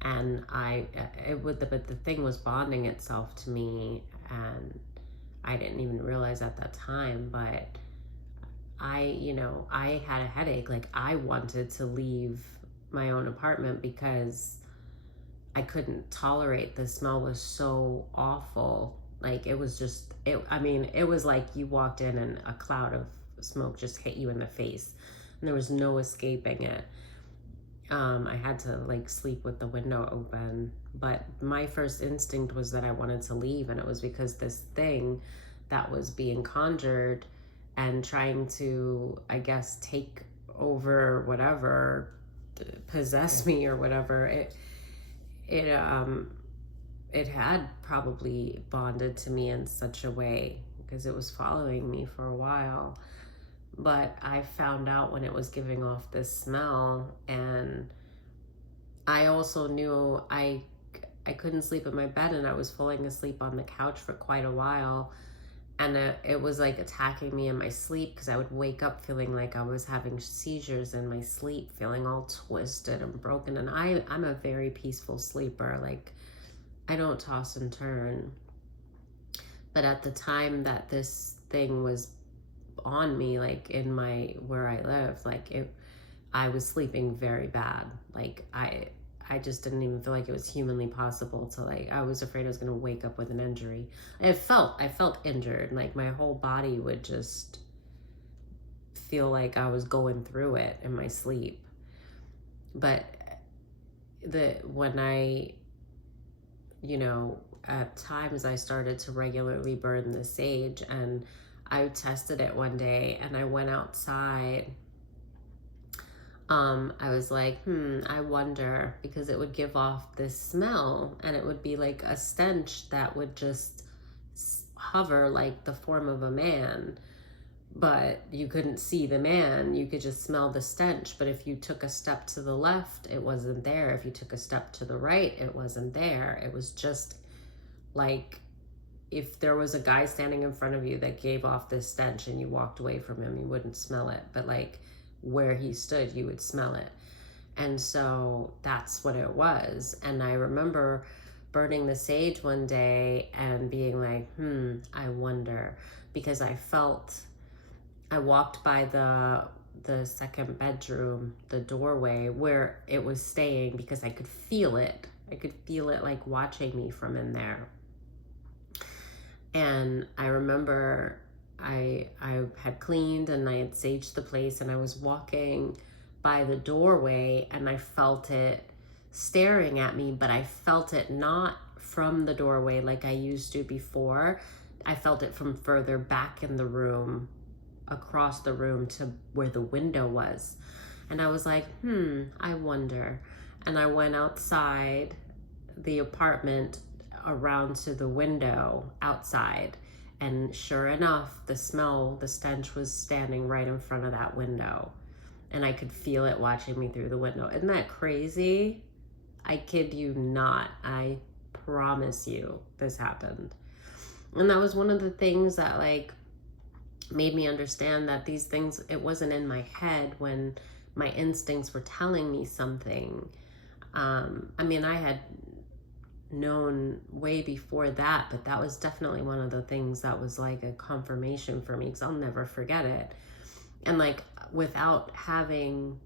and but the thing was bonding itself to me, and I didn't even realize at that time, but I had a headache. Like, I wanted to leave my own apartment because I couldn't tolerate the smell. Was so awful. Like, it was just, it was like you walked in and a cloud of smoke just hit you in the face and there was no escaping it. I had to like sleep with the window open, but my first instinct was that I wanted to leave, and it was because this thing that was being conjured and trying to, I guess, take over, whatever, possess me or whatever, it had probably bonded to me in such a way because it was following me for a while. But I found out when it was giving off this smell, and I also knew I couldn't sleep in my bed, and I was falling asleep on the couch for quite a while, and it was like attacking me in my sleep, because I would wake up feeling like I was having seizures in my sleep, feeling all twisted and broken. And I'm a very peaceful sleeper. Like, I don't toss and turn. But at the time that this thing was on me, like in where I live, like I was sleeping very bad. Like, I just didn't even feel like it was humanly possible to, like, I was afraid I was going to wake up with an injury. I felt injured. Like, my whole body would just feel like I was going through it in my sleep. But when I, at times I started to regularly burn the sage, and I tested it one day, and I went outside I was like, I wonder, because it would give off this smell, and it would be like a stench that would just hover like the form of a man, but you couldn't see the man. You could just smell the stench. But if you took a step to the left, it wasn't there. If you took a step to the right, it wasn't there. It was just like if there was a guy standing in front of you that gave off this stench and you walked away from him, you wouldn't smell it. But like where he stood, you would smell it. And so that's what it was. And I remember burning the sage one day and being like, I wonder, because I walked by the second bedroom, the doorway where it was staying, because I could feel it. I could feel it like watching me from in there. And I remember I had cleaned and I had saged the place, and I was walking by the doorway and I felt it staring at me, but I felt it not from the doorway like I used to before. I felt it from further back in the room, across the room to where the window was. And I was like, I wonder. And I went outside the apartment around to the window outside, and sure enough, the stench was standing right in front of that window, and I could feel it watching me through the window. Isn't that crazy? I kid you not. I promise you this happened. And that was one of the things that like made me understand that these things, it wasn't in my head when my instincts were telling me something. I mean, I had known way before that, but that was definitely one of the things that was like a confirmation for me, because I'll never forget it. And like without having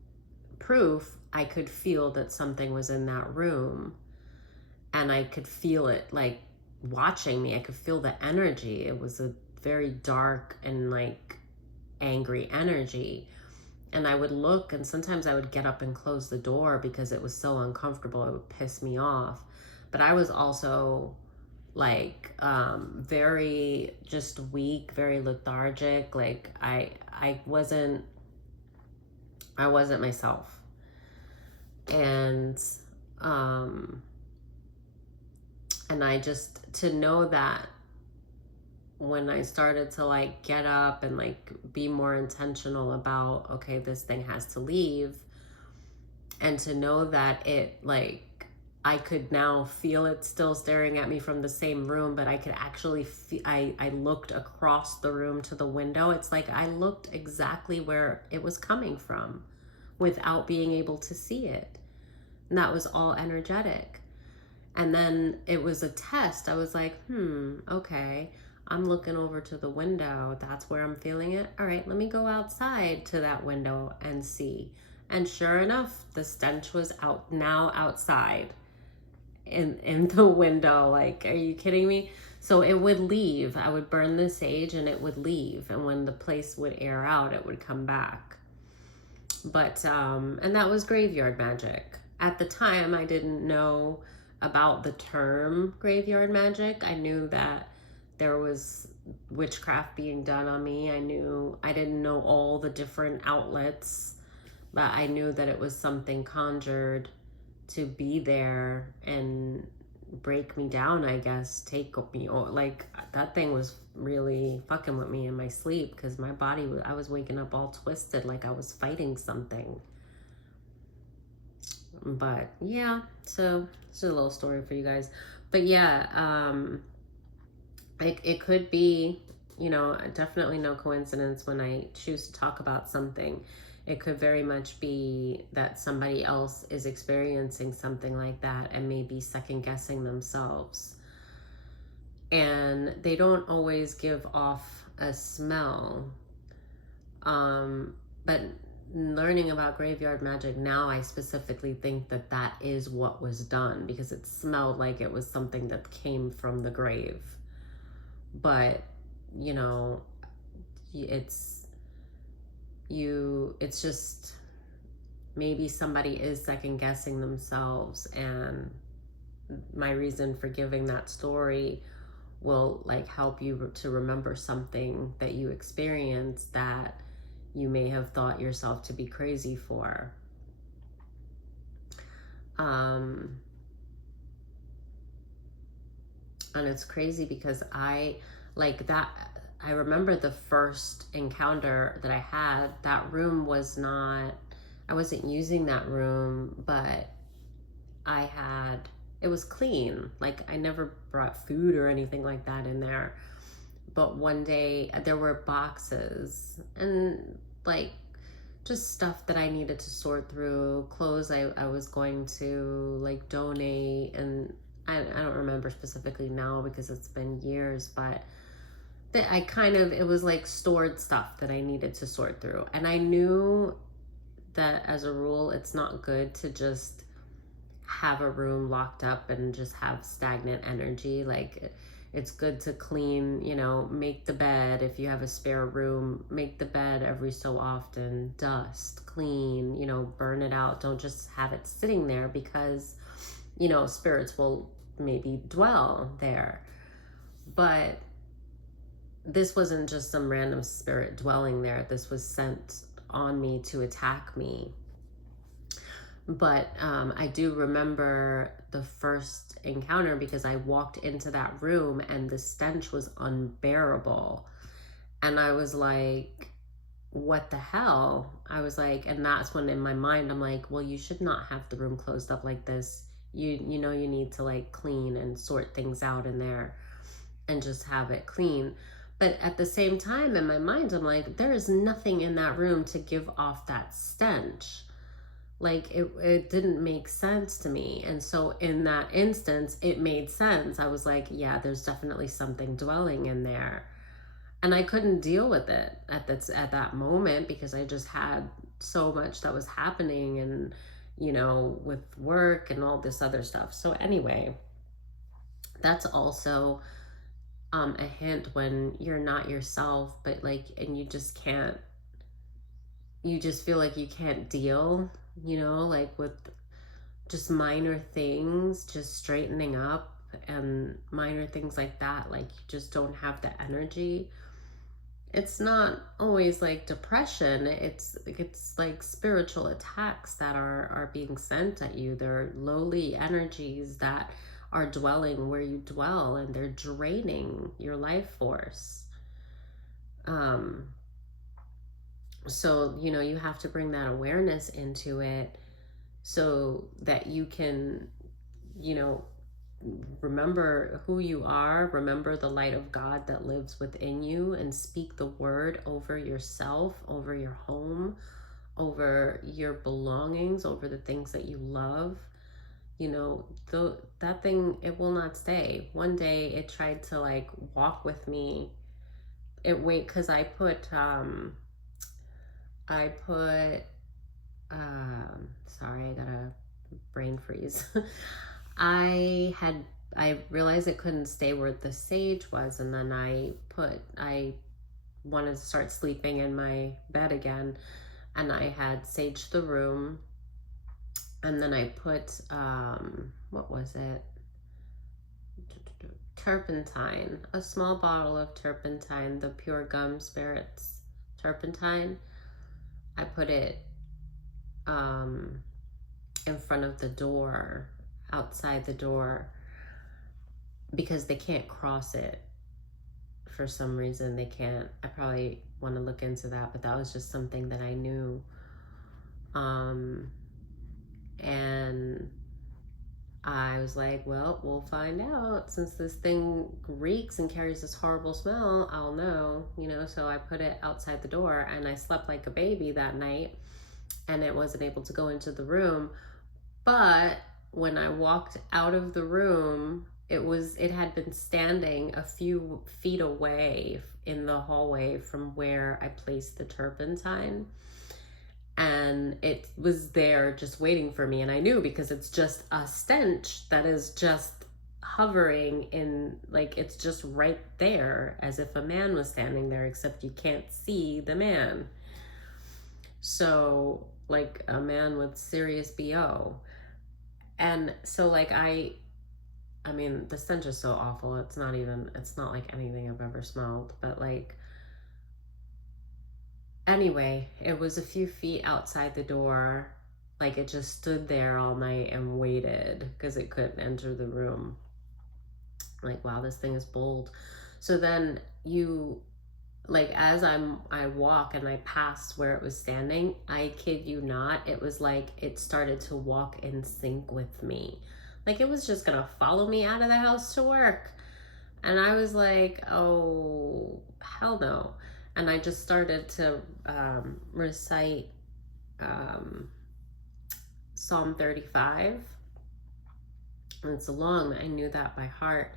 proof, I could feel that something was in that room, and I could feel it like watching me. I could feel the energy. It was a very dark and like angry energy. And I would look, and sometimes I would get up and close the door because it was so uncomfortable. It would piss me off. But I was also like very just weak, very lethargic. Like I wasn't myself. And I just, to know that when I started to like get up and like be more intentional about, okay, this thing has to leave, and to know that it like, I could now feel it still staring at me from the same room, but I could actually I looked across the room to the window. It's like I looked exactly where it was coming from without being able to see it. And that was all energetic. And then it was a test. I was like, okay, I'm looking over to the window. That's where I'm feeling it. All right, let me go outside to that window and see. And sure enough, the stench was outside in the window. Like, are you kidding me? So it would leave. I would burn the sage and it would leave. And when the place would air out, it would come back. But, and that was graveyard magic. At the time, I didn't know about the term graveyard magic. I knew that there was witchcraft being done on me. I didn't know all the different outlets, but I knew that it was something conjured to be there and break me down, I guess, take me, like that thing was really fucking with me in my sleep, because my body, I was waking up all twisted like I was fighting something. But yeah, so it's a little story for you guys. But yeah, it could be, definitely no coincidence when I choose to talk about something. It could very much be that somebody else is experiencing something like that and maybe second guessing themselves. And they don't always give off a smell. But learning about graveyard magic now, I specifically think that that is what was done, because it smelled like it was something that came from the grave. But, it's just maybe somebody is second guessing themselves, and my reason for giving that story will like help you to remember something that you experienced that you may have thought yourself to be crazy for. Um, and it's crazy because like that, I remember the first encounter that I had, that room was not, I wasn't using that room, but I had, it was clean. Like I never brought food or anything like that in there. But one day there were boxes and like just stuff that I needed to sort through, clothes I was going to like donate. And I don't remember specifically now because it's been years, but that I kind of, it was like stored stuff that I needed to sort through. And I knew that as a rule, it's not good to just have a room locked up and just have stagnant energy. Like it's good to clean, you know, make the bed. If you have a spare room, make the bed every so often, dust, clean, you know, burn it out. Don't just have it sitting there because, you know, spirits will maybe dwell there. But this wasn't just some random spirit dwelling there. This was sent on me to attack me. But I do remember the first encounter because I walked into that room and the stench was unbearable. And I was like, what the hell? I was like, and that's when in my mind, I'm like, well, you should not have the room closed up like this. You know, you need to like clean and sort things out in there and just have it clean. But at the same time, in my mind, I'm like, there is nothing in that room to give off that stench. Like it didn't make sense to me. And so in that instance, it made sense. I was like, yeah, there's definitely something dwelling in there. And I couldn't deal with it at that moment because I just had so much that was happening, and you know, with work and all this other stuff. So anyway, that's also a hint when you're not yourself, but like, and you just can't, you just feel like you can't deal, you know, like with just minor things, just straightening up and minor things like that. Like you just don't have the energy. It's not always like depression. It's like spiritual attacks that are being sent at you. They're lowly energies that are dwelling where you dwell, and they're draining your life force. Um, so, you know, you have to bring that awareness into it so that you can, you know, remember who you are, remember the light of God that lives within you, and speak the word over yourself, over your home, over your belongings, over the things that you love. You know, that thing, it will not stay. One day it tried to like walk with me. Because I put, sorry, I got a brain freeze. I had, I realized it couldn't stay where the sage was, and then I wanted to start sleeping in my bed again, and I had saged the room, and then I put, what was it? Turpentine, a small bottle of turpentine, the pure gum spirits turpentine. I put it in front of the door, outside the door, because they can't cross it for some reason. They can't. I probably want to look into that, but that was just something that I knew. And I was like, well, we'll find out. Since this thing reeks and carries this horrible smell, I'll know, you know. So I put it outside the door, and I slept like a baby that night, and it wasn't able to go into the room. But when I walked out of the room, it had been standing a few feet away in the hallway from where I placed the turpentine. And it was there just waiting for me. And I knew, because it's just a stench that is just hovering in, like, it's just right there, as if a man was standing there, except you can't see the man. So like a man with serious BO. And so like I mean, the stench is so awful. It's not like anything I've ever smelled. But like, anyway, it was a few feet outside the door. Like it just stood there all night and waited because it couldn't enter the room. Like, wow, this thing is bold. So then you, like, as I walk and I passed where it was standing, I kid you not, it was like it started to walk in sync with me. Like it was just gonna follow me out of the house to work. And I was like, oh, hell no. And I just started to recite um, Psalm 35. And it's long, I knew that by heart.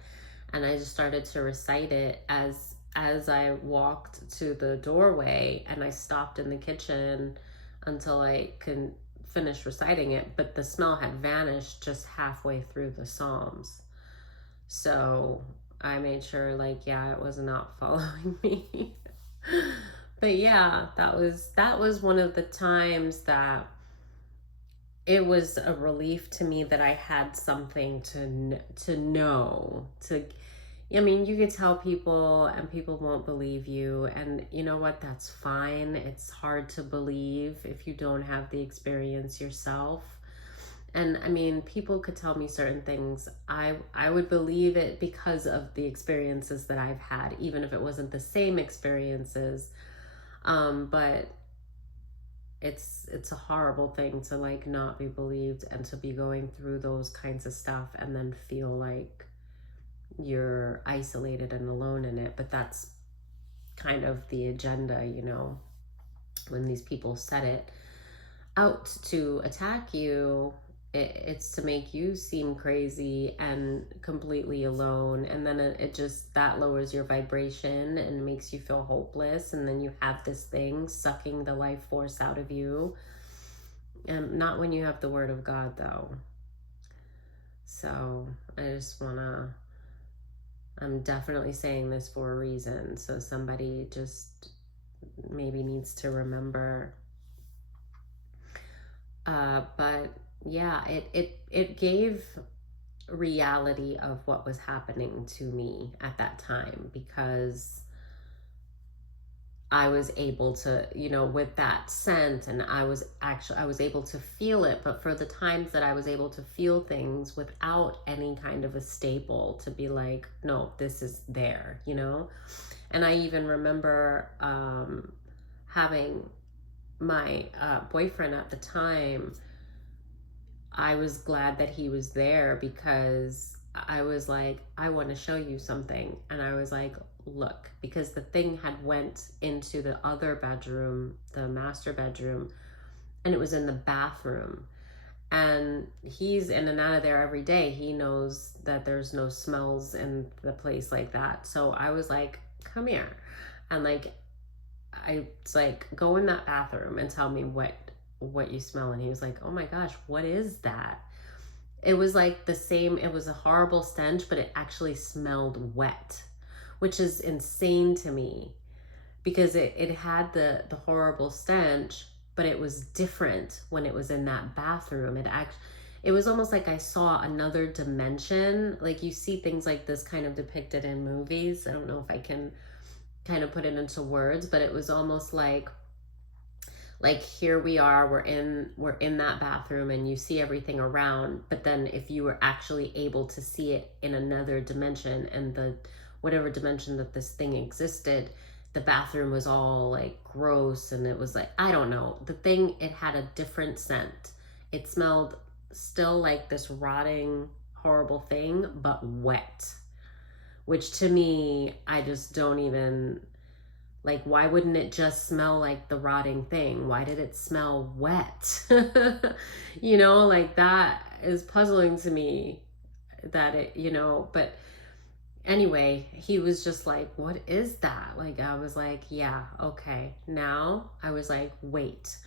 And I just started to recite it as I walked to the doorway, and I stopped in the kitchen until I could finish reciting it. But the smell had vanished just halfway through the Psalms. So I made sure, like, yeah, it was not following me. But yeah, that was one of the times that it was a relief to me that I had something to know. To, I mean, you could tell people and people won't believe you, and you know what, that's fine. It's hard to believe if you don't have the experience yourself. And I mean, people could tell me certain things. I would believe it because of the experiences that I've had, even if it wasn't the same experiences. But it's a horrible thing to like not be believed and to be going through those kinds of stuff and then feel like you're isolated and alone in it. But that's kind of the agenda, you know, when these people set it out to attack you, it's to make you seem crazy and completely alone. And then it just, that lowers your vibration and makes you feel hopeless. And then you have this thing sucking the life force out of you. And not when you have the word of God, though. So I just want to, I'm definitely saying this for a reason. So somebody just maybe needs to remember. But yeah, it gave reality of what was happening to me at that time, because I was able to, you know, with that scent, and I was able to feel it. But for the times that I was able to feel things without any kind of a staple to be like, no, this is there, you know. And I even remember having my boyfriend at the time. I was glad that he was there, because I was like, I want to show you something. And I was like, look, because the thing had went into the other bedroom, the master bedroom, and it was in the bathroom. And he's in and out of there every day. He knows that there's no smells in the place like that. So I was like, come here. And like, I was like, go in that bathroom and tell me what you smell. And he was like, oh my gosh, what is that? It was like the same, it was a horrible stench, but it actually smelled wet, which is insane to me, because it had the horrible stench, but it was different when it was in that bathroom. It was almost like I saw another dimension. Like you see things like this kind of depicted in movies. I don't know if I can kind of put it into words, but it was almost like here we are, we're in that bathroom and you see everything around, but then if you were actually able to see it in another dimension, and the whatever dimension that this thing existed, the bathroom was all like gross, and it was like, I don't know, the thing, it had a different scent. It smelled still like this rotting horrible thing, but wet, which to me, I just don't even, like, why wouldn't it just smell like the rotting thing? Why did it smell wet? You know, like that is puzzling to me, that it, you know, but anyway, he was just like, what is that? Like, I was like, yeah, okay. Now I was like, wait.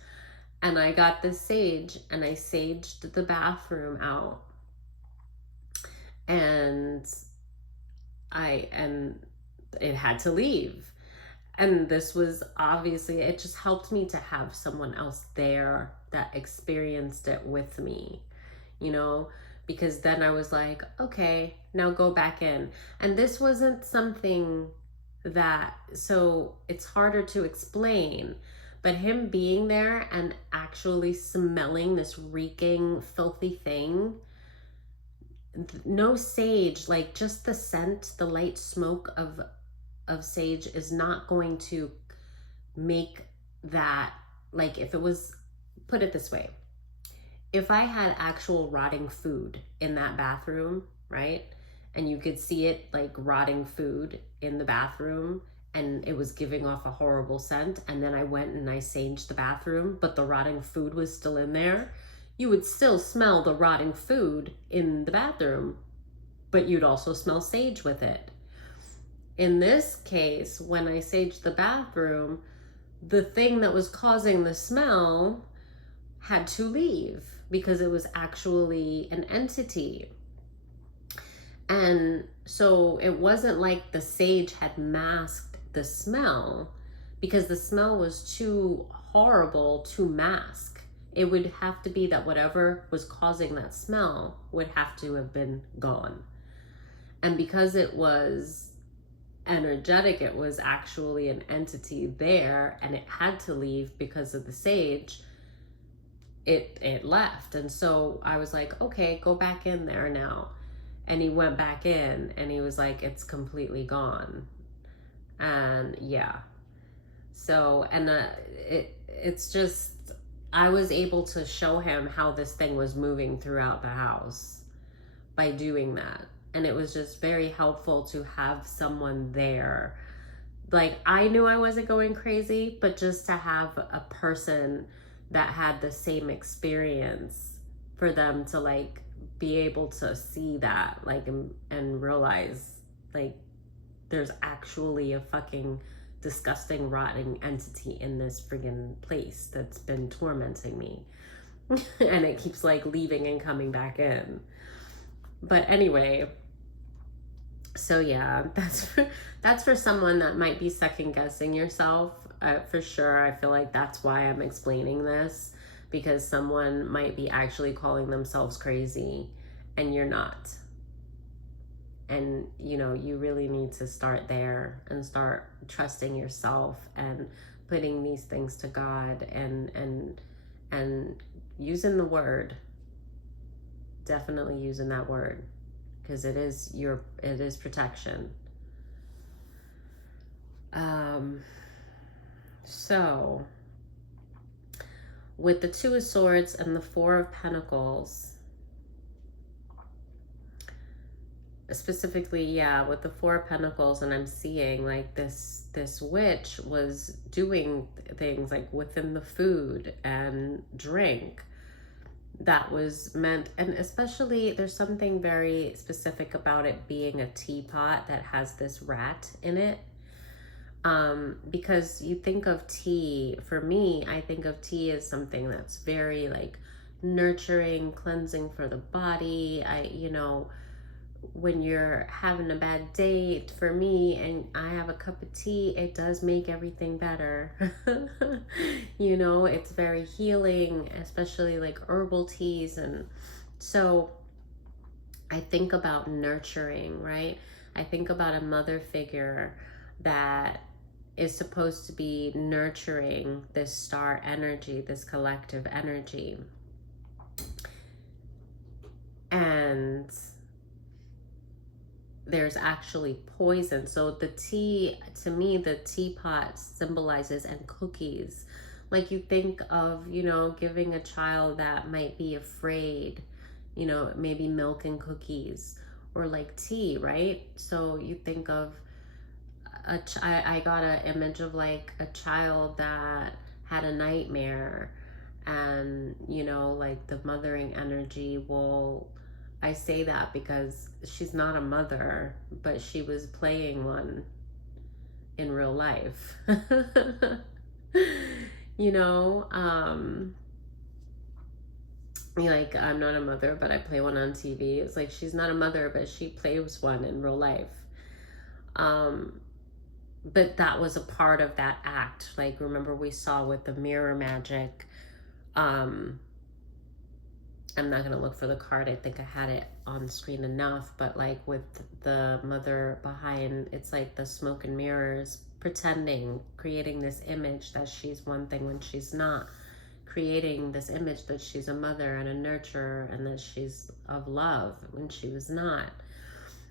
And I got the sage and I saged the bathroom out. And it had to leave. And this was obviously, it just helped me to have someone else there that experienced it with me, you know, because then I was like, okay, now go back in. And this wasn't something that, so it's harder to explain, But him being there and actually smelling this reeking, filthy thing, no sage, like just the scent, the light smoke of sage is not going to make that, like if it was, put it this way, if I had actual rotting food in that bathroom, right? And you could see it like rotting food in the bathroom and it was giving off a horrible scent, and then I went and I saged the bathroom, but the rotting food was still in there, you would still smell the rotting food in the bathroom, but you'd also smell sage with it. In this case, when I saged the bathroom, the thing that was causing the smell had to leave because it was actually an entity. And so it wasn't like the sage had masked the smell, because the smell was too horrible to mask. It would have to be that whatever was causing that smell would have to have been gone. And because it was energetic, it was actually an entity there, and it had to leave because of the sage, it left. And so I was like, okay, go back in there now. And he went back in and he was like, it's completely gone. And yeah, so, and it's just, I was able to show him how this thing was moving throughout the house by doing that. And it was just very helpful to have someone there. Like, I knew I wasn't going crazy, but just to have a person that had the same experience, for them to like be able to see that, like, and realize like there's actually a fucking disgusting rotting entity in this friggin' place that's been tormenting me. And it keeps like leaving and coming back in. But anyway, so yeah, that's for someone that might be second guessing yourself. For sure, I feel like that's why I'm explaining this, because someone might be actually calling themselves crazy and you're not. And you know, you really need to start there and start trusting yourself and putting these things to God, and using the word, definitely using that word, because it is protection. So with the Two of Swords and the Four of Pentacles, specifically, yeah, with the Four of Pentacles, and I'm seeing like this witch was doing things like within the food and drink that was meant, and especially there's something very specific about it being a teapot that has this rat in it. Because you think of tea, for me, I think of tea as something that's very like nurturing, cleansing for the body. You know, when you're having a bad day, for me, and I have a cup of tea, it does make everything better. You know, it's very healing, especially like herbal teas. And so I think about nurturing, right? I think about a mother figure that is supposed to be nurturing this star energy, this collective energy. And there's actually poison. So the tea, to me, the teapot symbolizes, and cookies. Like you think of, you know, giving a child that might be afraid, you know, maybe milk and cookies, or like tea, right? So you think of I got an image of like a child that had a nightmare, and you know, like the mothering energy will, I say that because she's not a mother, but she was playing one in real life. You know, like, I'm not a mother, but I play one on TV. It's like she's not a mother, but she plays one in real life. But that was a part of that act. Like, remember we saw with the mirror magic, I'm not going to look for the card. I think I had it on screen enough, but like with the mother behind, it's like the smoke and mirrors, pretending, creating this image that she's one thing when she's not, creating this image that she's a mother and a nurturer and that she's of love when she was not.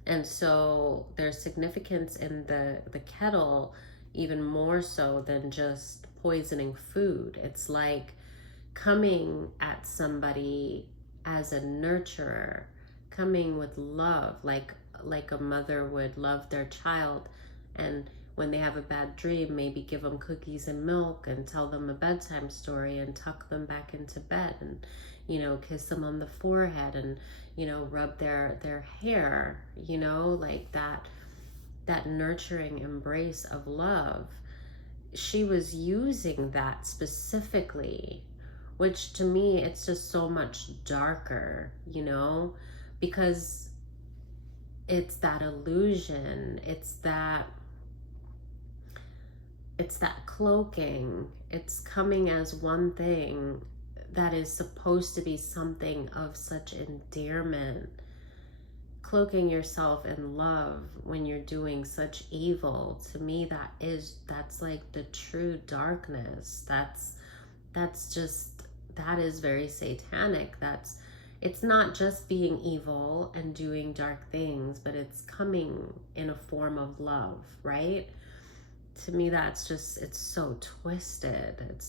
And so there's significance in the kettle, even more so than just poisoning food. It's like coming at somebody as a nurturer, coming with love, like a mother would love their child. And when they have a bad dream, maybe give them cookies and milk and tell them a bedtime story and tuck them back into bed, and kiss them on the forehead, and rub their hair, like that nurturing embrace of love. She was using that specifically, which to me, it's just so much darker, because it's that illusion, it's that cloaking, it's coming as one thing that is supposed to be something of such endearment, cloaking yourself in love when you're doing such evil. To me, that's like the true darkness. That is very satanic. It's not just being evil and doing dark things, but it's coming in a form of love, right? To me, it's so twisted.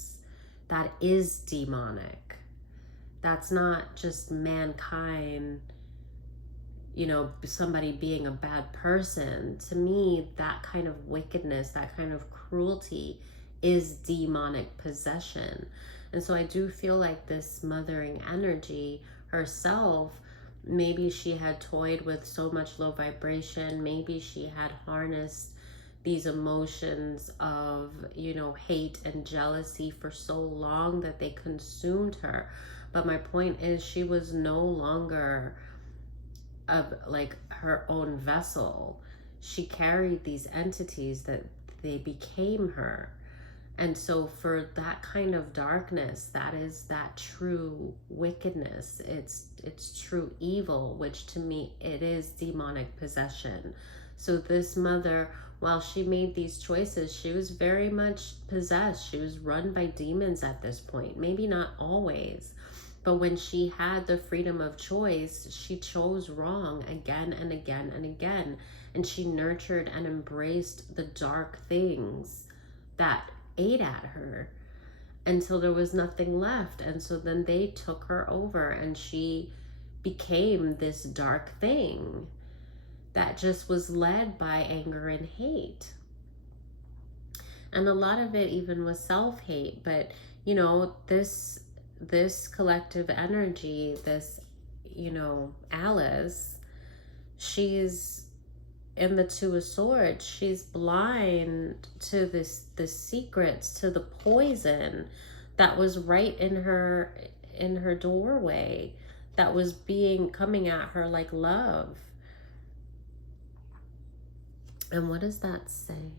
That is demonic. That's not just mankind, somebody being a bad person. To me, that kind of wickedness, that kind of cruelty is demonic possession. And so I do feel like this mothering energy herself, maybe she had toyed with so much low vibration, maybe she had harnessed these emotions of, hate and jealousy for so long that they consumed her. But my point is, she was no longer of like her own vessel. She carried these entities that they became her. And so for that kind of darkness, that is that true wickedness. It's true evil, which to me, it is demonic possession. So this mother, while she made these choices, she was very much possessed. She was run by demons at this point. Maybe not always, but when she had the freedom of choice, she chose wrong again and again and again. And she nurtured and embraced the dark things that ate at her until there was nothing left. And so then they took her over, and she became this dark thing that just was led by anger and hate. And a lot of it even was self-hate. But this collective energy, this Alice, she's in the Two of Swords. She's blind to the secrets, to the poison that was right in her doorway, that was coming at her like love. And what does that say?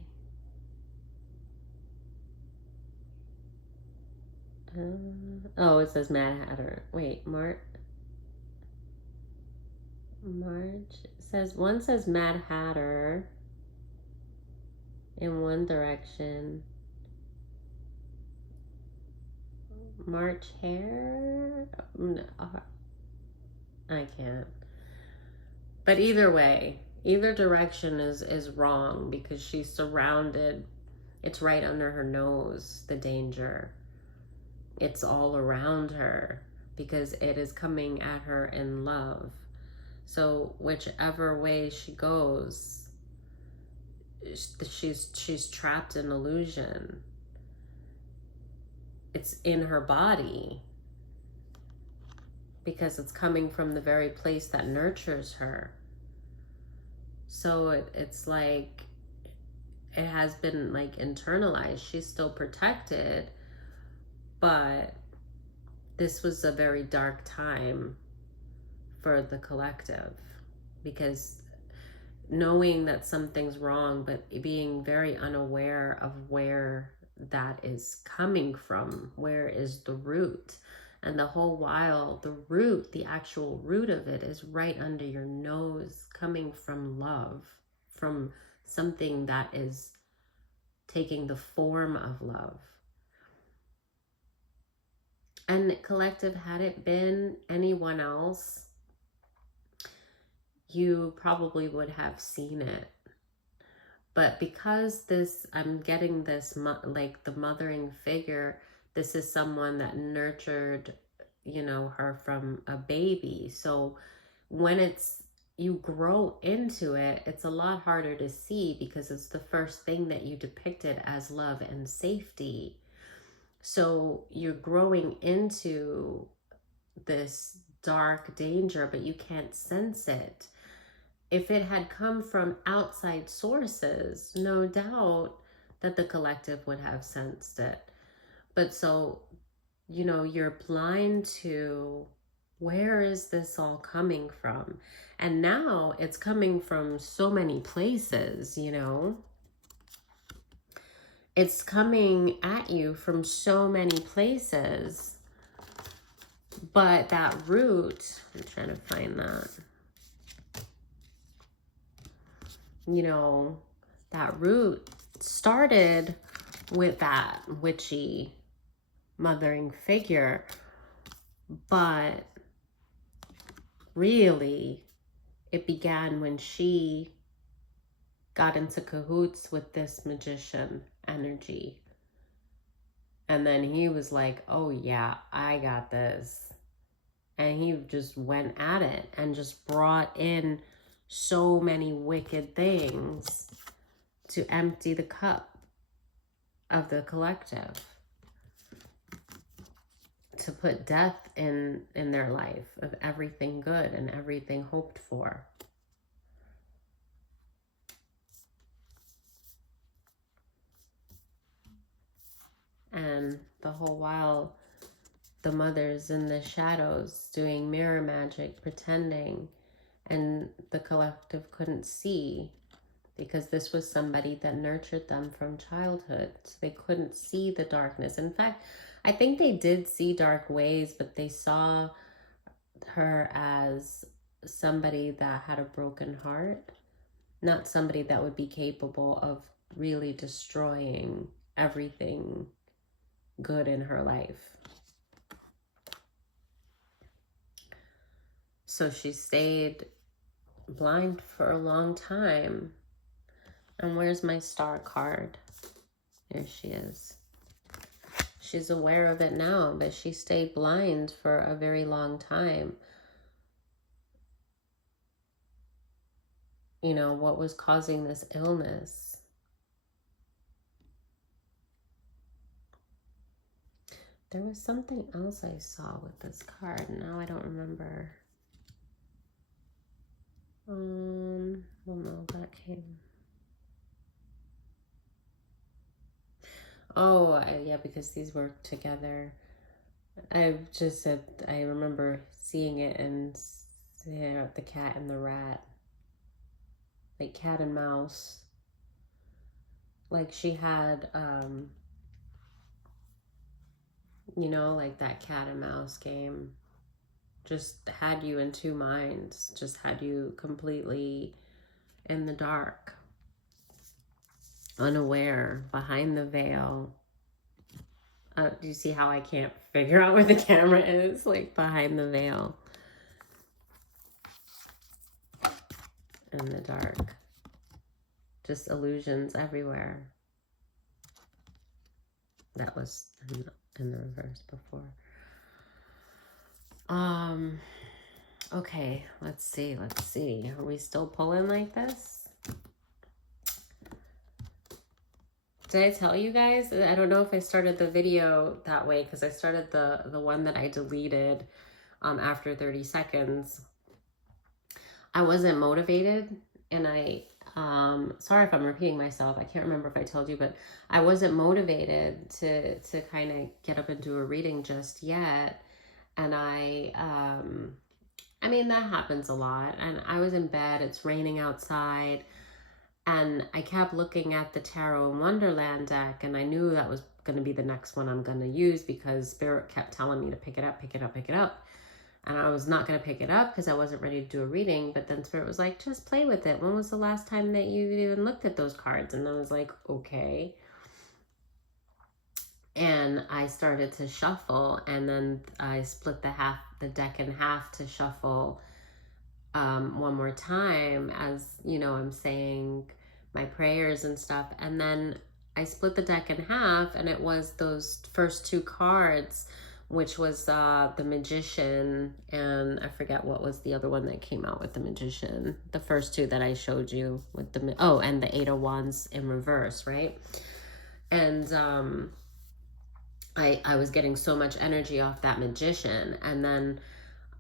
Oh, it says Mad Hatter. Wait, March says, one says Mad Hatter in one direction. March Hare? No, I can't. But either way, either direction is wrong, because she's surrounded. It's right under her nose, the danger. It's all around her because it is coming at her in love. So whichever way she goes, she's trapped in illusion. It's in her body because it's coming from the very place that nurtures her. So it's like it has been like internalized. She's still protected, but this was a very dark time for the collective, because knowing that something's wrong, but being very unaware of where that is coming from, where is the root. And the whole while, the root, the actual root of it is right under your nose, coming from love, from something that is taking the form of love. And collective, had it been anyone else, you probably would have seen it. But because this, I'm getting this, like the mothering figure, this is someone that nurtured, you know, her from a baby. So when it's, you grow into it, it's a lot harder to see because it's the first thing that you depicted as love and safety. So you're growing into this dark danger, but you can't sense it. If it had come from outside sources, no doubt that the collective would have sensed it. But so, you know, you're blind to where is this all coming from? And now it's coming from so many places, you know. It's coming at you from so many places. But that root, I'm trying to find that. You know, that root started with that witchy mothering figure, but really it began when she got into cahoots with this magician energy. And then he was like, oh yeah, I got this. And he just went at it and just brought in so many wicked things to empty the cup of the collective, to put death in their life of everything good and everything hoped for. And the whole while, the mother's in the shadows doing mirror magic, pretending, and the collective couldn't see because this was somebody that nurtured them from childhood. So they couldn't see the darkness. In fact, I think they did see dark ways, but they saw her as somebody that had a broken heart, not somebody that would be capable of really destroying everything good in her life. So she stayed blind for a long time. And where's my star card? There she is. She's aware of it now, but she stayed blind for a very long time. You know, what was causing this illness? There was something else I saw with this card. Now I don't remember. Well, no, that came. Oh, yeah, because these work together. I've just said, I remember seeing it and the cat and the rat. Like cat and mouse. Like she had, you know, like that cat and mouse game. Just had you in two minds. Just had you completely in the dark. Unaware, behind the veil. Do you see how I can't figure out where the camera is? Like behind the veil. In the dark. Just illusions everywhere. That was in the reverse before. Okay, let's see. Are we still pulling like this? Did I tell you guys? I don't know if I started the video that way because I started the one that I deleted after 30 seconds. I wasn't motivated, and I sorry if I'm repeating myself. I can't remember if I told you, but I wasn't motivated to kind of get up and do a reading just yet. And I mean, that happens a lot. And I was in bed, it's raining outside, and I kept looking at the Tarot in Wonderland deck, and I knew that was going to be the next one I'm going to use, because Spirit kept telling me to pick it up, pick it up, pick it up. And I was not going to pick it up because I wasn't ready to do a reading. But then Spirit was like, just play with it. When was the last time that you even looked at those cards? And I was like, okay. And I started to shuffle, and then I split the deck in half to shuffle one more time, as you know, I'm saying my prayers and stuff. And then I split the deck in half, and it was those first two cards, which was the Magician, and I forget what was the other one that came out with the Magician. The first two that I showed you with the and the Eight of Wands in reverse, right? And I was getting so much energy off that Magician, and then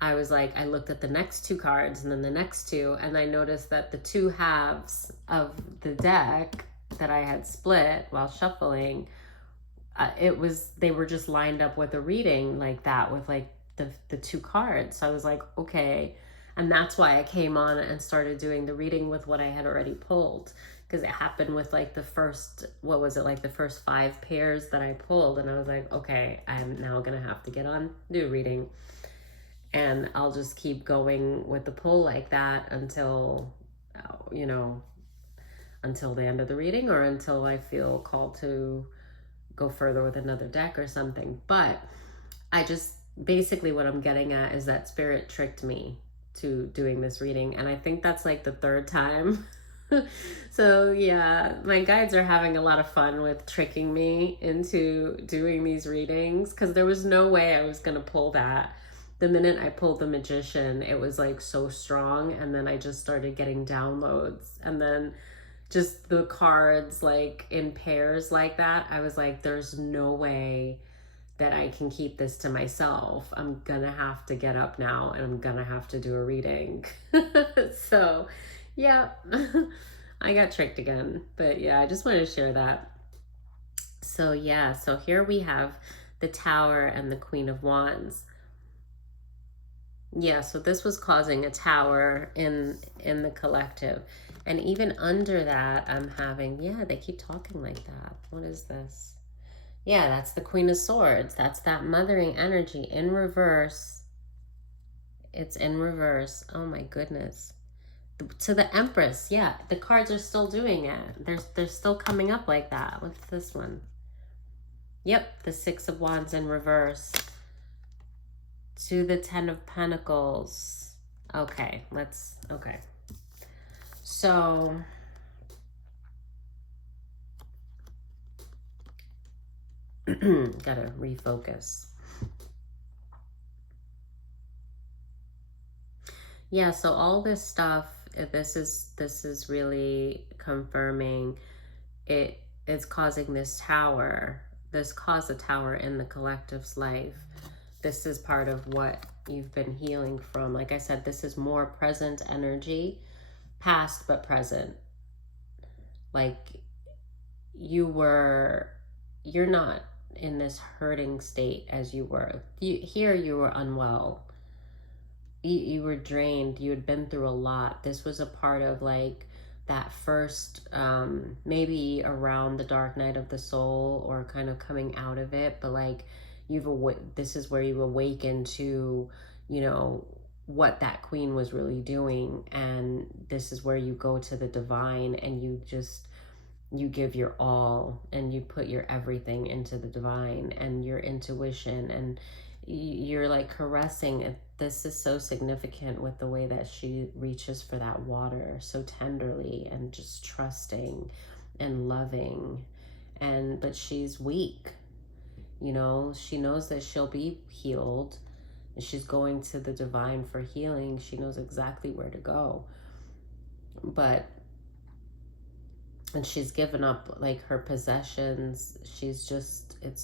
I was like, I looked at the next two cards and then the next two, and I noticed that the two halves of the deck that I had split while shuffling, they were just lined up with a reading like that, with like the two cards. So I was like, okay. And that's why I came on and started doing the reading with what I had already pulled, because it happened with like the first, what was it, like the first 5 pairs that I pulled. And I was like, okay, I'm now going to have to get on new reading. And I'll just keep going with the pull like that until, you know, until the end of the reading, or until I feel called to go further with another deck or something. But I just, basically what I'm getting at is that Spirit tricked me to doing this reading. And I think that's like the 3rd time. So yeah, my guides are having a lot of fun with tricking me into doing these readings, because there was no way I was going to pull that. The minute I pulled the Magician, it was like so strong, and then I just started getting downloads, and then just the cards like in pairs like that, I was like, there's no way that I can keep this to myself. I'm gonna have to get up now, and I'm gonna have to do a reading. So yeah, I got tricked again. But yeah, I just wanted to share that. So yeah, so here we have the Tower and the Queen of Wands. Yeah, so this was causing a tower in the collective. And even under that, I'm having, yeah, they keep talking like that. What is this? Yeah, that's the Queen of Swords. That's that mothering energy in reverse. It's in reverse. Oh my goodness. To the Empress, yeah, the cards are still doing it. They're still coming up like that. What's this one? Yep, the 6 of Wands in reverse. To the 10 of Pentacles. Okay, okay. So, gotta refocus. Yeah, so all this stuff, this is really confirming it's causing this tower. This caused a tower in the collective's life. This is part of what you've been healing from. Like I said, this is more present energy, past but present. Like you're not in this hurting state as you were. Here you were unwell. You were drained. You had been through a lot. This was a part of like that first, maybe around the dark night of the soul, or kind of coming out of it. But like this is where you awaken to, you know, what that queen was really doing. And this is where you go to the divine, and you give your all, and you put your everything into the divine and your intuition, and you're like caressing it. This is so significant with the way that she reaches for that water so tenderly, and just trusting and loving. But she's weak, you know. She knows that she'll be healed, and she's going to the divine for healing. She knows exactly where to go. And she's given up like her possessions. It's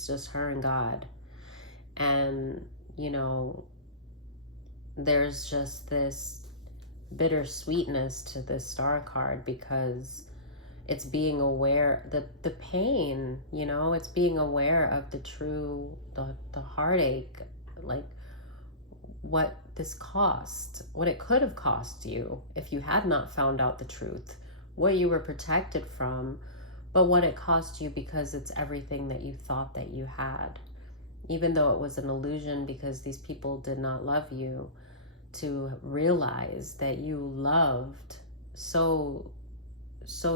just her and God. And, you know, there's just this bittersweetness to this star card, because it's being aware that the pain, you know, it's being aware of the heartache, like what this cost, what it could have cost you if you had not found out the truth, what you were protected from, but what it cost you because it's everything that you thought that you had. Even though it was an illusion because these people did not love you, to realize that you loved so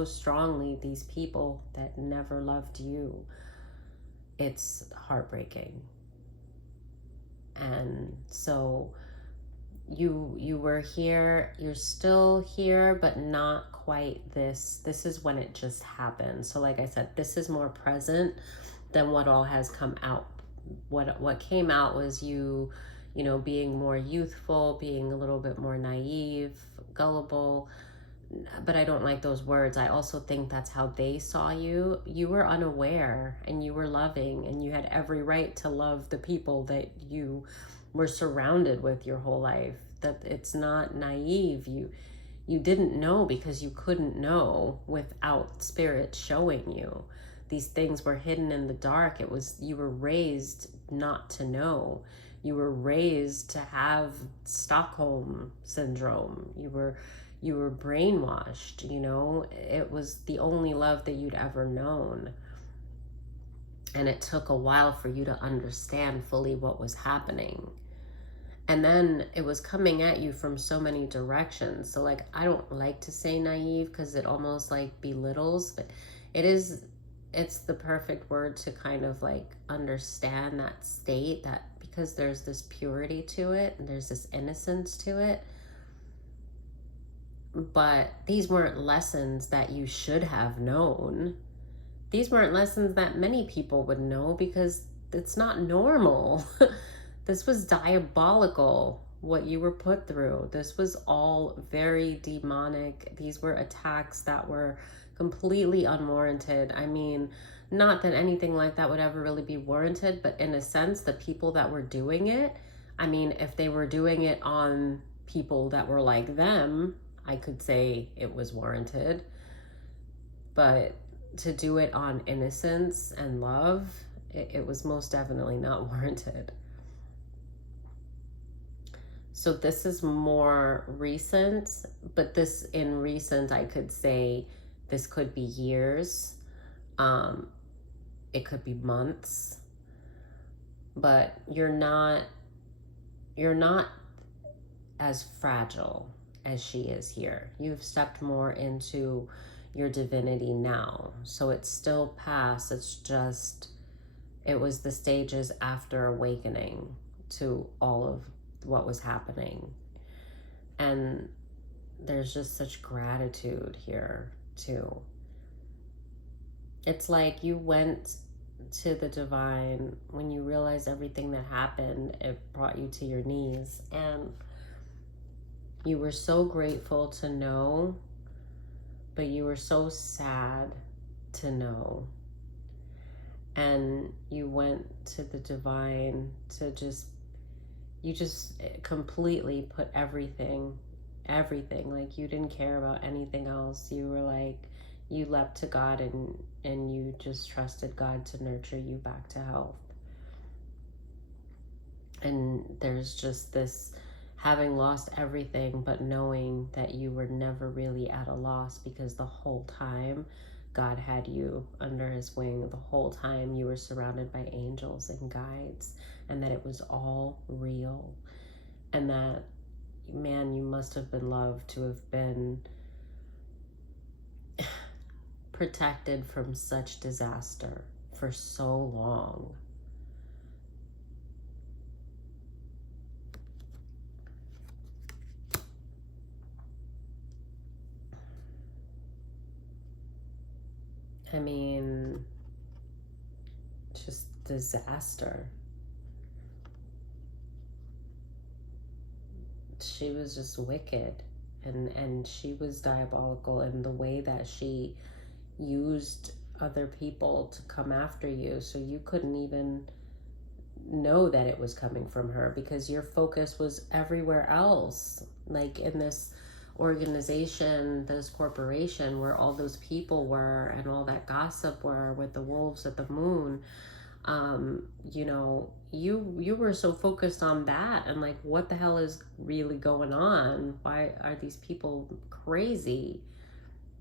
strongly these people that never loved you, it's heartbreaking. And so you were here, you're still here, but not quite this is when it just happened. So like I said, this is more present than what all has come out. What came out was you know, being more youthful, being a little bit more naive, gullible. But I don't like those words. I also think that's how they saw you. You were unaware and you were loving, and you had every right to love the people that you were surrounded with your whole life. That it's not naive. You didn't know because you couldn't know without spirit showing you. These things were hidden in the dark. It was, you were raised not to know. You were raised to have Stockholm syndrome. You were brainwashed, you know. It was the only love that you'd ever known. And it took a while for you to understand fully what was happening. And then it was coming at you from so many directions. So like, I don't like to say naive because it almost like belittles, but it's the perfect word to kind of like understand that state, that because there's this purity to it and there's this innocence to it. But these weren't lessons that you should have known. These weren't lessons that many people would know because it's not normal. This was diabolical, what you were put through. This was all very demonic. These were attacks that were completely unwarranted. I mean, not that anything like that would ever really be warranted, but in a sense, the people that were doing it, I mean, if they were doing it on people that were like them, I could say it was warranted. But to do it on innocence and love, it was most definitely not warranted. So this is more recent, but this in recent, I could say this could be years. It could be months, but you're not as fragile as she is here. You've stepped more into your divinity now. So it's still past. It's just, it was the stages after awakening to all of what was happening. And there's just such gratitude here too. It's like you went to the divine when you realized everything that happened. It brought you to your knees, and you were so grateful to know, but you were so sad to know. And you went to the divine to you just completely put everything, like you didn't care about anything else. You were like, you leapt to God, and you just trusted God to nurture you back to health. And there's just this having lost everything, but knowing that you were never really at a loss, because the whole time God had you under his wing. The whole time you were surrounded by angels and guides, and that it was all real. And that, man, you must have been loved to have been protected from such disaster for so long. I mean, just disaster. She was just wicked, and she was diabolical in the way that she used other people to come after you, so you couldn't even know that it was coming from her because your focus was everywhere else, like in this organization, this corporation where all those people were and all that gossip were with the wolves at the moon. You know, you were so focused on that, and like, what the hell is really going on? Why are these people crazy?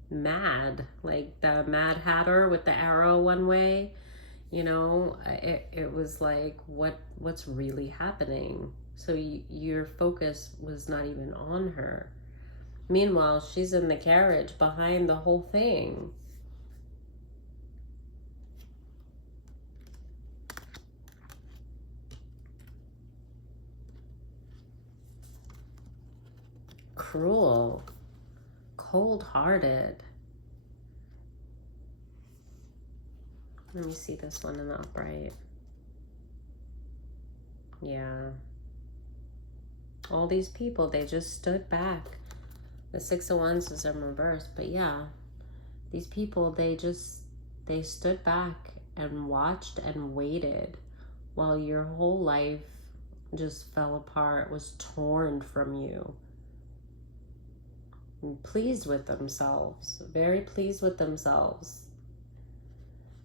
mad, like the Mad Hatter with the arrow one way. It was like, what's really happening? So your focus was not even on her. Meanwhile, she's in the carriage behind the whole thing. Cruel, cold-hearted. Let me see this one in the upright. Yeah. All these people, they just stood back. The Six of Wands is in reverse, but yeah, these people, they stood back and watched and waited while your whole life just fell apart, was torn from you. And pleased with themselves, very pleased with themselves.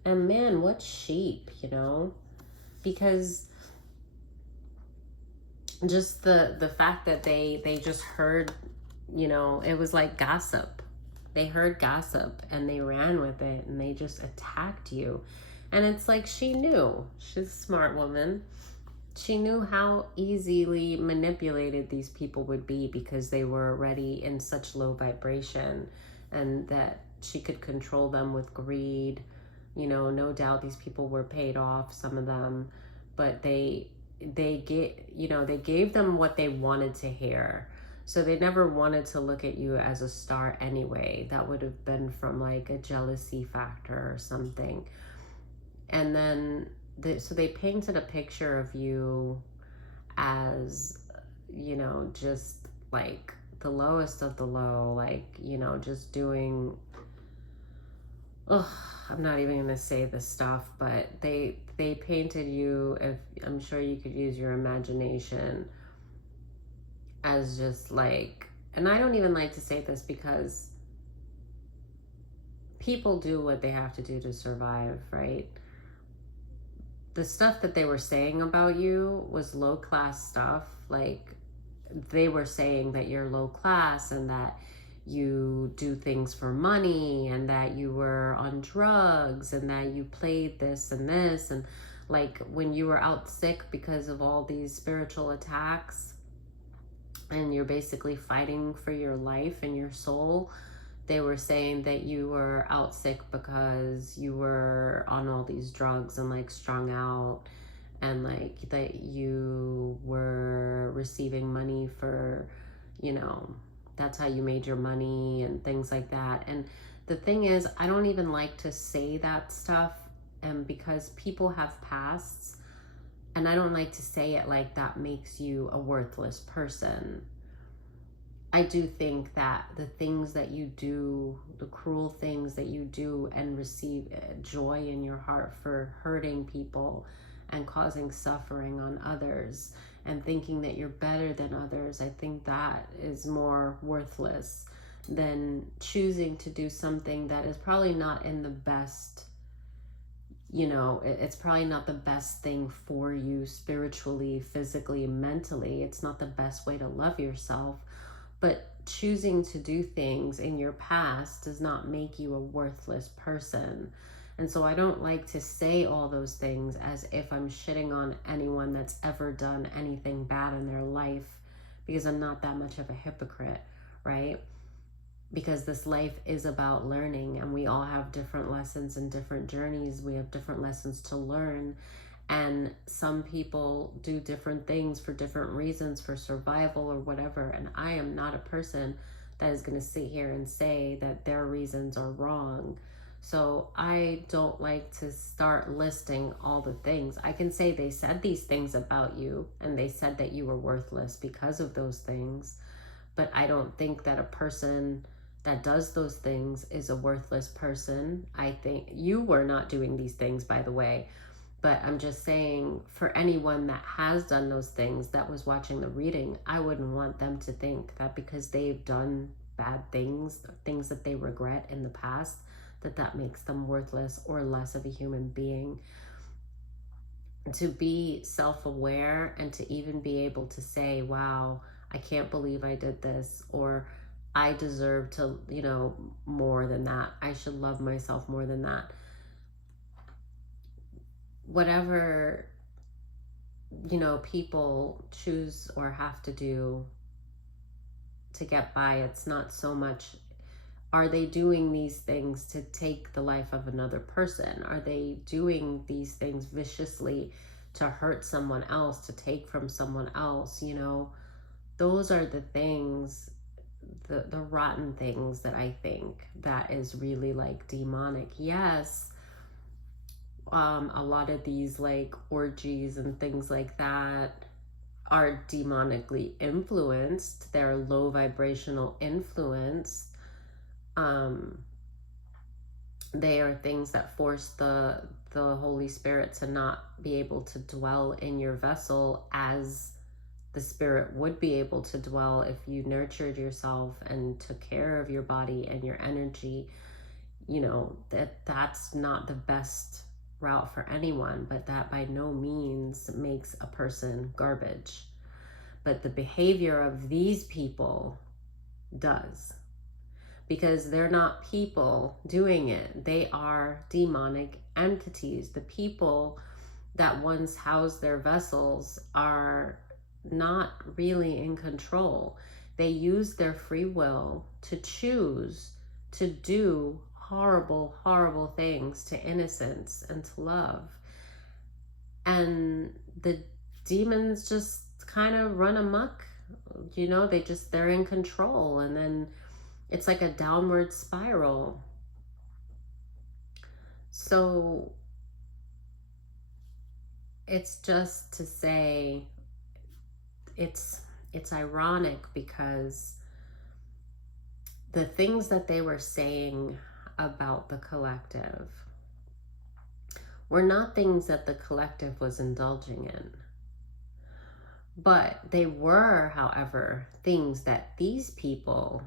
And man, what sheep, because just the fact that they just heard, it was like gossip. They heard gossip and they ran with it and they just attacked you. And it's like, she knew. She's a smart woman. She knew how easily manipulated these people would be because they were already in such low vibration, and that she could control them with greed. No doubt these people were paid off, some of them, but they gave them what they wanted to hear. So they never wanted to look at you as a star anyway. That would have been from like a jealousy factor or something. And then so they painted a picture of you as, just like the lowest of the low, like, just doing, ugh, I'm not even gonna say this stuff, but they painted you, if I'm sure you could use your imagination, as just like, and I don't even like to say this because people do what they have to do to survive, right? The stuff that they were saying about you was low class stuff. Like, they were saying that you're low class and that you do things for money and that you were on drugs and that you played this and this. And like, when you were out sick because of all these spiritual attacks and you're basically fighting for your life and your soul, they were saying that you were out sick because you were on all these drugs and like strung out, and like that you were receiving money for, that's how you made your money and things like that. And the thing is, I don't even like to say that stuff, and because people have pasts, and I don't like to say it like that makes you a worthless person. I do think that the things that you do, the cruel things that you do and receive joy in your heart for hurting people and causing suffering on others and thinking that you're better than others, I think that is more worthless than choosing to do something that is probably not in the best, it's probably not the best thing for you spiritually, physically, mentally. It's not the best way to love yourself. But choosing to do things in your past does not make you a worthless person. And so I don't like to say all those things as if I'm shitting on anyone that's ever done anything bad in their life, because I'm not that much of a hypocrite, right? Because this life is about learning, and we all have different lessons and different journeys. We have different lessons to learn. And some people do different things for different reasons, for survival or whatever. And I am not a person that is going to sit here and say that their reasons are wrong. So I don't like to start listing all the things. I can say they said these things about you and they said that you were worthless because of those things. But I don't think that a person that does those things is a worthless person. I think you were not doing these things, by the way. But I'm just saying, for anyone that has done those things that was watching the reading, I wouldn't want them to think that because they've done bad things, things that they regret in the past, that makes them worthless or less of a human being. To be self-aware and to even be able to say, wow, I can't believe I did this, or I deserve to, more than that. I should love myself more than that. Whatever, people choose or have to do to get by, it's not so much, are they doing these things to take the life of another person? Are they doing these things viciously to hurt someone else, to take from someone else? Those are the things, the rotten things that I think that is really like demonic. Yes, a lot of these like orgies and things like that are demonically influenced. They're low vibrational influence. um they are things that force the Holy Spirit to not be able to dwell in your vessel as the Spirit would be able to dwell if you nurtured yourself and took care of your body and your energy. That's not the best route for anyone, but that by no means makes a person garbage. But the behavior of these people does, because they're not people doing it. They are demonic entities. The people that once housed their vessels are not really in control. They use their free will to choose to do horrible, horrible things to innocence and to love. And the demons just kind of run amok. They're in control, and then it's like a downward spiral. So it's just to say, it's ironic because the things that they were saying about the collective were not things that the collective was indulging in. But they were, however, things that these people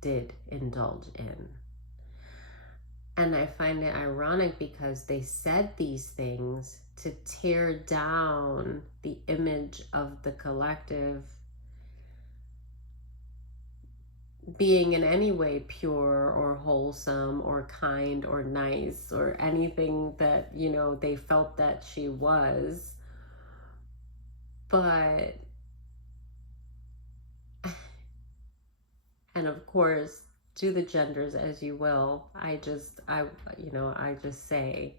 did indulge in. And I find it ironic because they said these things to tear down the image of the collective being in any way pure or wholesome or kind or nice or anything that, they felt that she was. But, and of course, do the genders as you will. I just say,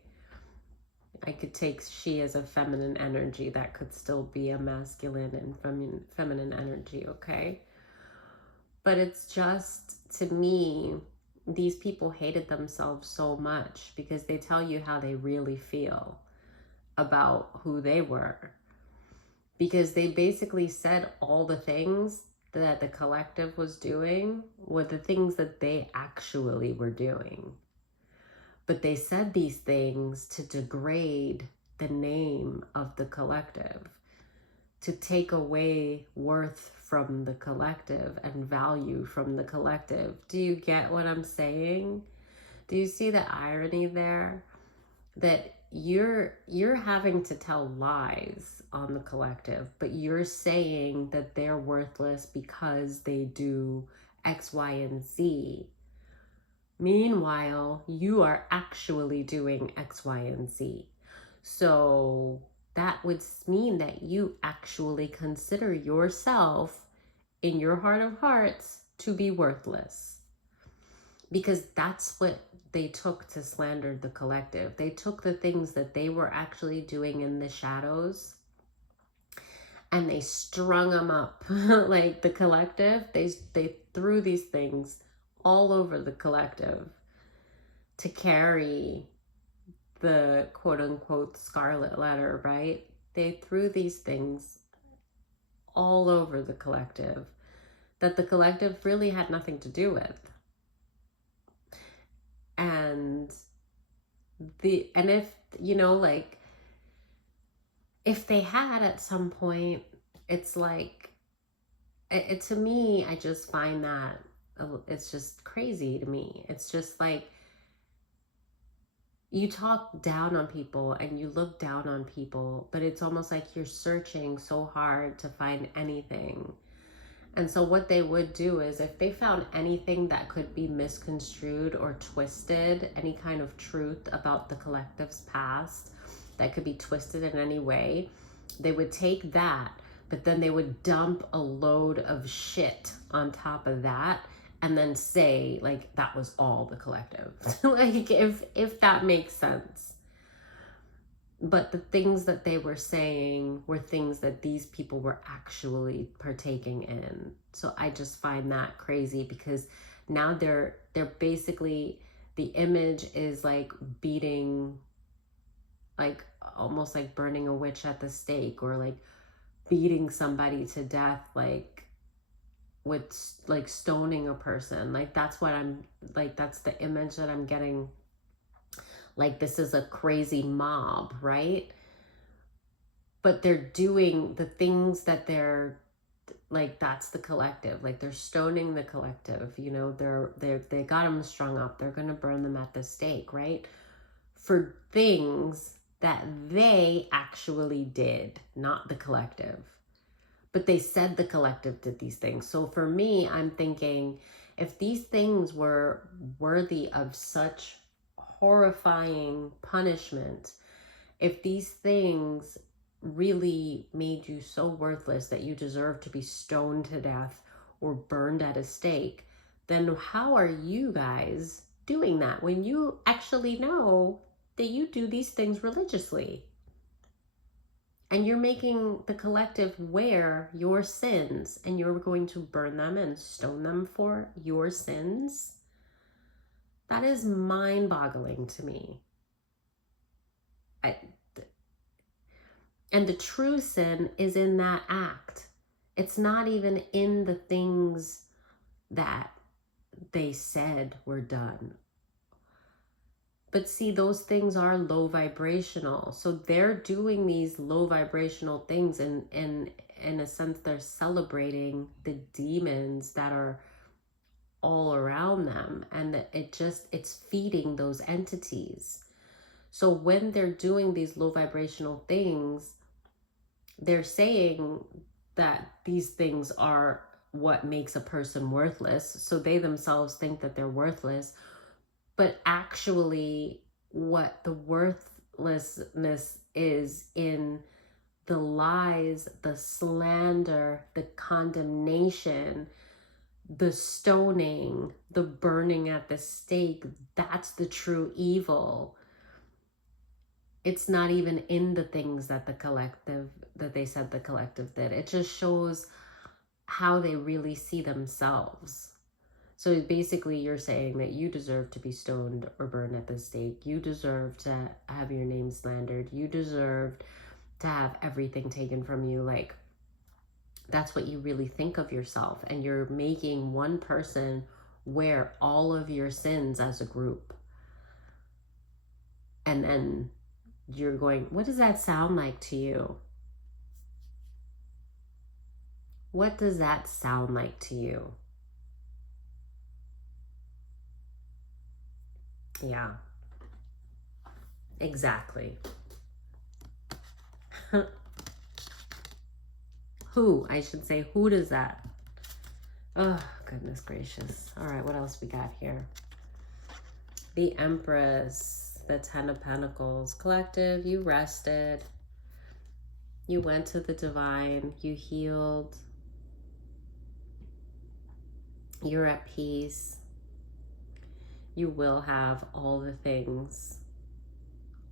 I could take she as a feminine energy that could still be a masculine and feminine energy, okay? But it's just, to me, these people hated themselves so much because they tell you how they really feel about who they were. Because they basically said all the things that the collective was doing were the things that they actually were doing. But they said these things to degrade the name of the collective, to take away worth from the collective and value from the collective. Do you get what I'm saying? Do you see the irony there? That you're having to tell lies on the collective, but you're saying that they're worthless because they do X, Y, and Z. Meanwhile, you are actually doing X, Y, and Z. So that would mean that you actually consider yourself in your heart of hearts to be worthless. Because that's what they took to slander the collective. They took the things that they were actually doing in the shadows and they strung them up. Like the collective, they threw these things all over the collective to carry the quote unquote scarlet letter, right? They threw these things all over the collective that the collective really had nothing to do with. And if, like, if they had at some point, it's like, to me, I just find that it's just crazy to me. It's just like, you talk down on people and you look down on people, but it's almost like you're searching so hard to find anything. And so what they would do is if they found anything that could be misconstrued or twisted, any kind of truth about the collective's past that could be twisted in any way, they would take that, but then they would dump a load of shit on top of that and then say like that was all the collective. Like if that makes sense. But the things that they were saying were things that these people were actually partaking in. So I just find that crazy, because now they're basically, the image is like beating, like almost like burning a witch at the stake, or like beating somebody to death, like with like stoning a person. Like that's what I'm like, that's the image that I'm getting. Like this is a crazy mob, right? But they're doing the things that they're like, that's the collective. Like they're stoning the collective, you know, they got them strung up, they're gonna burn them at the stake, right? For things that they actually did, not the collective. But they said the collective did these things. So for me, I'm thinking, if these things were worthy of such horrifying punishment, if these things really made you so worthless that you deserve to be stoned to death or burned at a stake, then how are you guys doing that when you actually know that you do these things religiously? And you're making the collective wear your sins, and you're going to burn them and stone them for your sins? That is mind-boggling to me. And the true sin is in that act. It's not even in the things that they said were done. But see, those things are low vibrational. So they're doing these low vibrational things, and in a sense, they're celebrating the demons that are all around them. And it's feeding those entities. So when they're doing these low vibrational things, they're saying that these things are what makes a person worthless. So they themselves think that they're worthless. But actually, what the worthlessness is in the lies, the slander, the condemnation, the stoning, the burning at the stake, that's the true evil. It's not even in the things that the collective, that they said the collective did. It just shows how they really see themselves. So basically you're saying that you deserve to be stoned or burned at the stake. You deserve to have your name slandered. You deserve to have everything taken from you. Like, that's what you really think of yourself. And you're making one person wear all of your sins as a group. And then you're going, what does that sound like to you? What does that sound like to you? Yeah, exactly. Who, I should say, who does that? Oh, goodness gracious. All right, what else we got here? The Empress, the Ten of Pentacles. Collective, you rested. You went to the divine. You healed. You're at peace. You will have all the things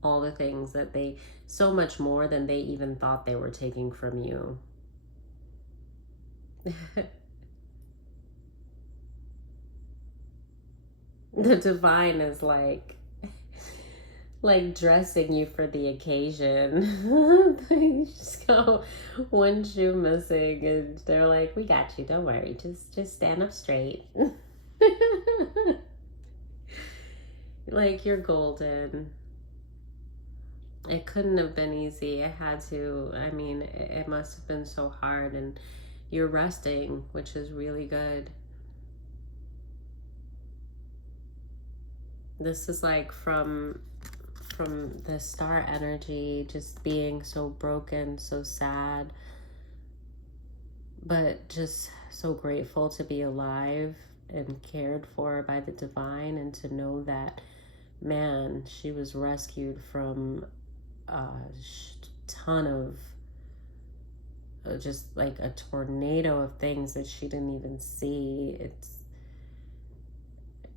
that they, so much more than they even thought they were taking from you. The divine is like dressing you for the occasion. You just go one shoe missing and they're like, we got you, don't worry, just stand up straight. Like, you're golden. It couldn't have been easy. It had to, I mean, it must have been so hard, and you're resting, which is really good. This is like from the star energy, just being so broken, so sad, but just so grateful to be alive and cared for by the divine, and to know that, man, she was rescued from a ton of just like a tornado of things that she didn't even see.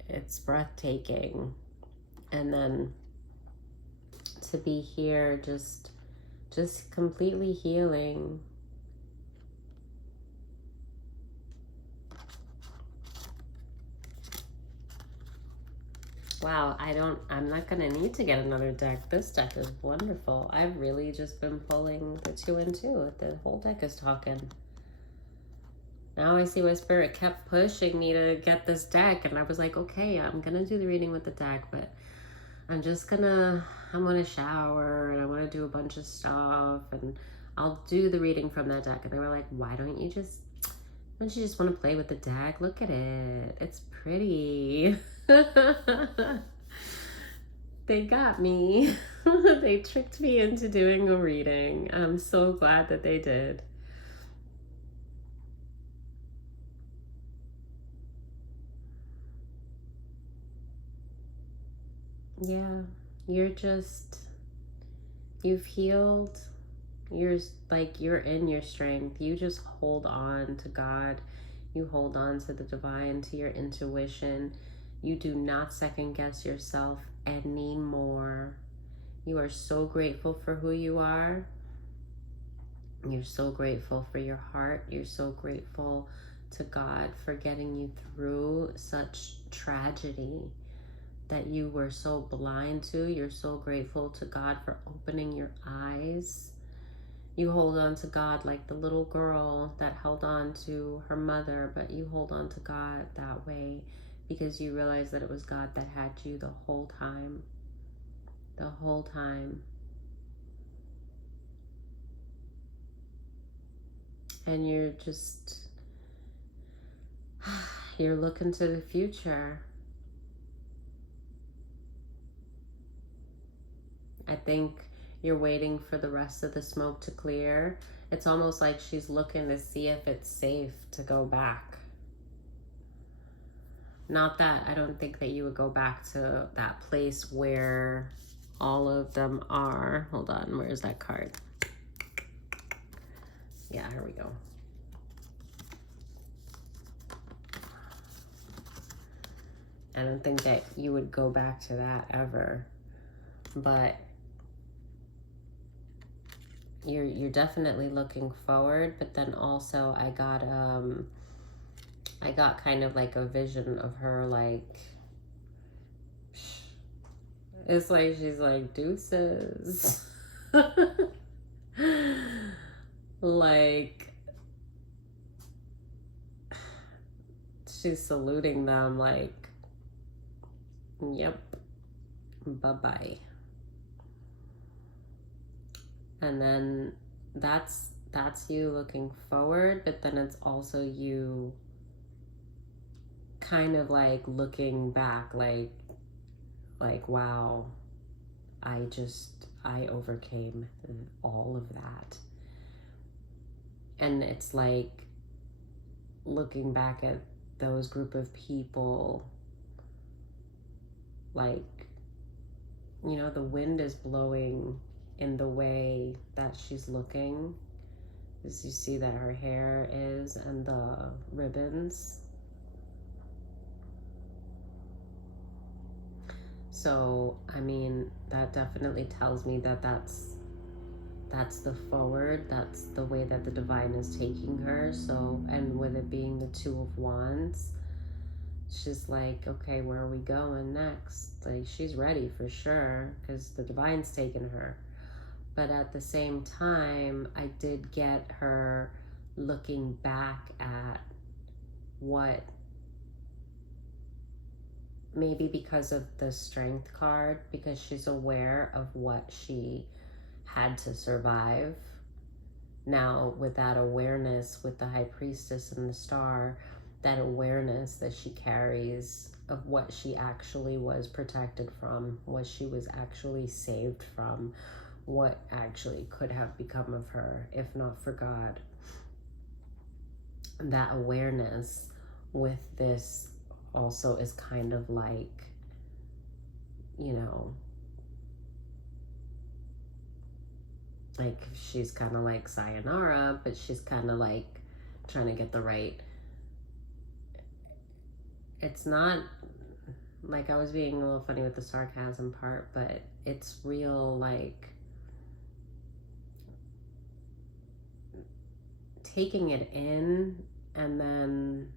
It's breathtaking. And then to be here just completely healing. Wow, I'm not gonna need to get another deck. This deck is wonderful. I've really just been pulling the 2 and 2. The whole deck is talking. Now I see why Spirit kept pushing me to get this deck, and I was like, okay, I'm gonna do the reading with the deck, but I'm gonna shower, and I wanna do a bunch of stuff, and I'll do the reading from that deck. And they were like, why don't you just want to play with the deck? Look at it. It's pretty. They got me. They tricked me into doing a reading. I'm so glad that they did. Yeah, you've healed. You're in your strength. You just hold on to God. You hold on to the divine, to your intuition. You do not second guess yourself anymore. You are so grateful for who you are. You're so grateful for your heart. You're so grateful to God for getting you through such tragedy that you were so blind to. You're so grateful to God for opening your eyes. You hold on to God like the little girl that held on to her mother, but you hold on to God that way because you realize that it was God that had you the whole time. The whole time. And you're looking to the future. I think you're waiting for the rest of the smoke to clear. It's almost like she's looking to see if it's safe to go back. Not that I don't think that you would go back to that place where all of them are. Hold on, where's that card? Yeah, here we go. I don't think that you would go back to that ever. But you're definitely looking forward, but then also I got kind of like a vision of her, like, it's like she's like, deuces. Like, she's saluting them like, yep, bye-bye. And then that's you looking forward, but then it's also you kind of like looking back, like wow, I overcame all of that. And it's like looking back at those group of people, like, you know, the wind is blowing in the way that she's looking, as you see that her hair is, and the ribbons. So, I mean, that definitely tells me that that's the forward, that's the way that the divine is taking her. So, and with it being the 2 of Wands, she's like, okay, where are we going next? Like, she's ready for sure, because the divine's taking her. But at the same time, I did get her looking back at what, maybe because of the strength card, because she's aware of what she had to survive. Now, with that awareness, with the High Priestess and the Star, that awareness that she carries of what she actually was protected from, what she was actually saved from, what actually could have become of her if not for God. that awareness with this also is kind of like, you know, like she's kind of like sayonara, but she's kind of like trying to get the right. It's not like, I was being a little funny with the sarcasm part, but it's real, like taking it in, and then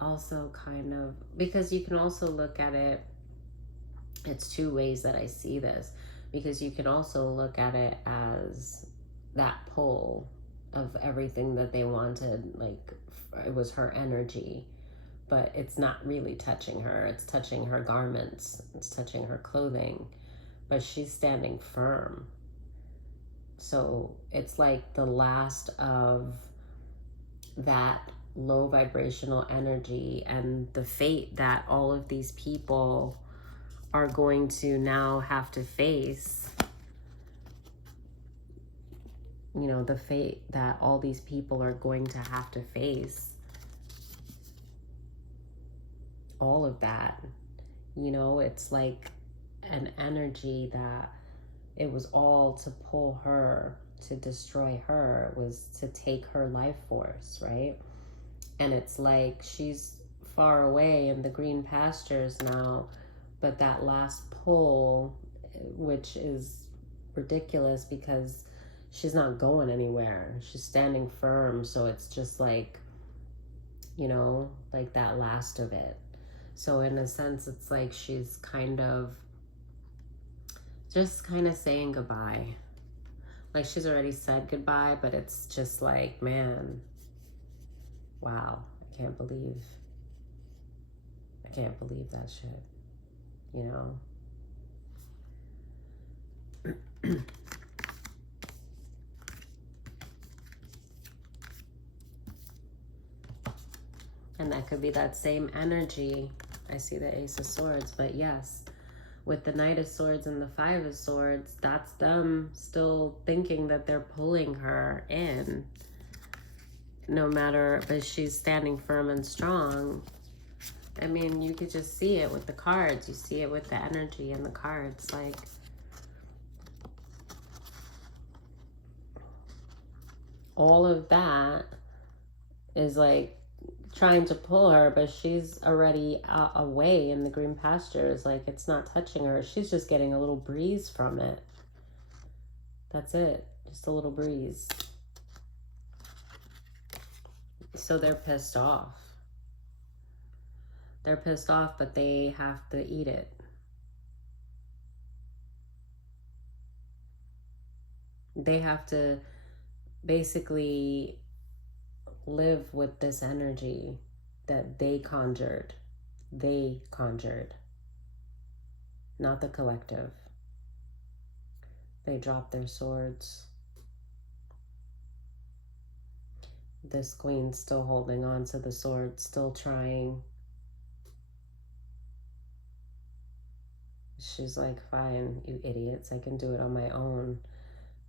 also kind of, because you can also look at it, it's two ways that I see this, because you can also look at it as that pull of everything that they wanted, like it was her energy, but it's not really touching her. It's touching her garments, it's touching her clothing, but she's standing firm. So it's like the last of that low vibrational energy and the fate that all of these people are going to now have to face. You know, the fate that all these people are going to have to face. All of that. You know, it's like an energy that it was all to pull her, to destroy her. It was to take her life force, right? And it's like she's far away in the green pastures now, but that last pull, which is ridiculous because she's not going anywhere. She's standing firm. So it's just like, you know, like that last of it. So in a sense, it's like she's kind of just kind of saying goodbye. Like she's already said goodbye, but it's just like, man, wow, I can't believe that shit, you know? And that could be that same energy. I see the Ace of Swords, but yes, with the Knight of Swords and the Five of Swords, that's them still thinking that they're pulling her in. No matter, but she's standing firm and strong. I mean, you could just see it with the cards. You see it with the energy and the cards. Like, all of that is like trying to pull her, but she's already away in the green pastures. Like, it's not touching her. She's just getting a little breeze from it. That's it. Just a little breeze. So they're pissed off. They're pissed off, but they have to eat it. They have to basically live with this energy that they conjured. They conjured, not the collective. They dropped their swords. This queen's still holding on to the sword, still trying. She's like, fine, you idiots, I can do it on my own.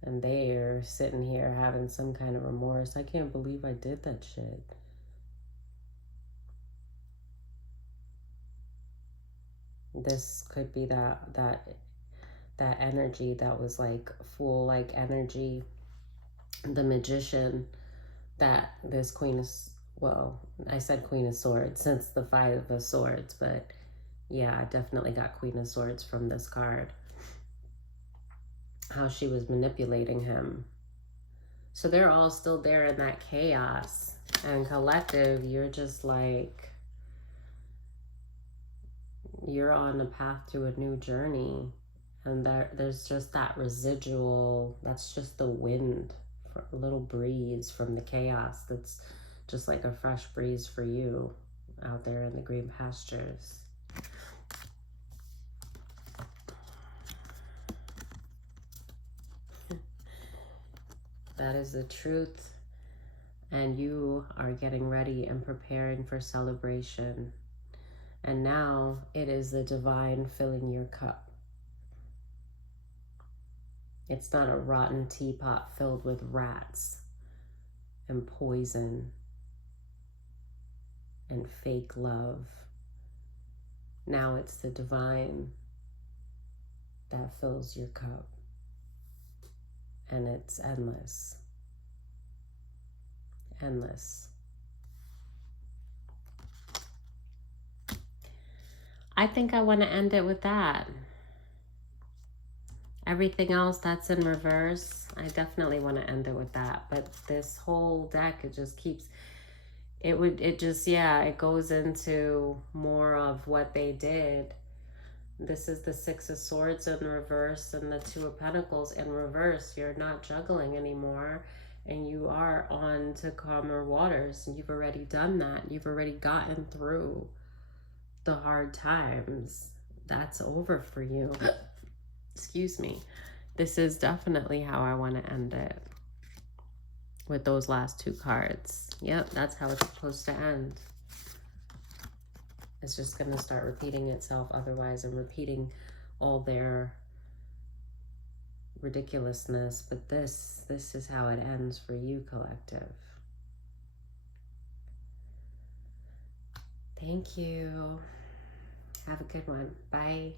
And they're sitting here having some kind of remorse. I can't believe I did that shit. This could be that energy that was like fool-like energy. The magician that this queen is, well, I said Queen of Swords since the Five of Swords, but yeah, I definitely got Queen of Swords from this card. How she was manipulating him. So they're all still there in that chaos. And collective, you're just like, you're on a path to a new journey. And there's just that residual, that's just the wind, a little breeze from the chaos. That's just like a fresh breeze for you out there in the green pastures. That is the truth. And you are getting ready and preparing for celebration. And now it is the divine filling your cup. It's not a rotten teapot filled with rats and poison and fake love. Now it's the divine that fills your cup. And it's endless. Endless. I think I want to end it with that. Everything else that's in reverse, I definitely want to end it with that. But this whole deck, it just keeps, it goes into more of what they did. This is the Six of Swords in reverse and the Two of Pentacles in reverse. You're not juggling anymore, and you are on to calmer waters. You've already done that. You've already gotten through the hard times. That's over for you. Excuse me. This is definitely how I want to end it. With those last two cards. Yep, that's how it's supposed to end. It's just going to start repeating itself otherwise, and repeating all their ridiculousness. But this is how it ends for you, collective. Thank you. Have a good one. Bye.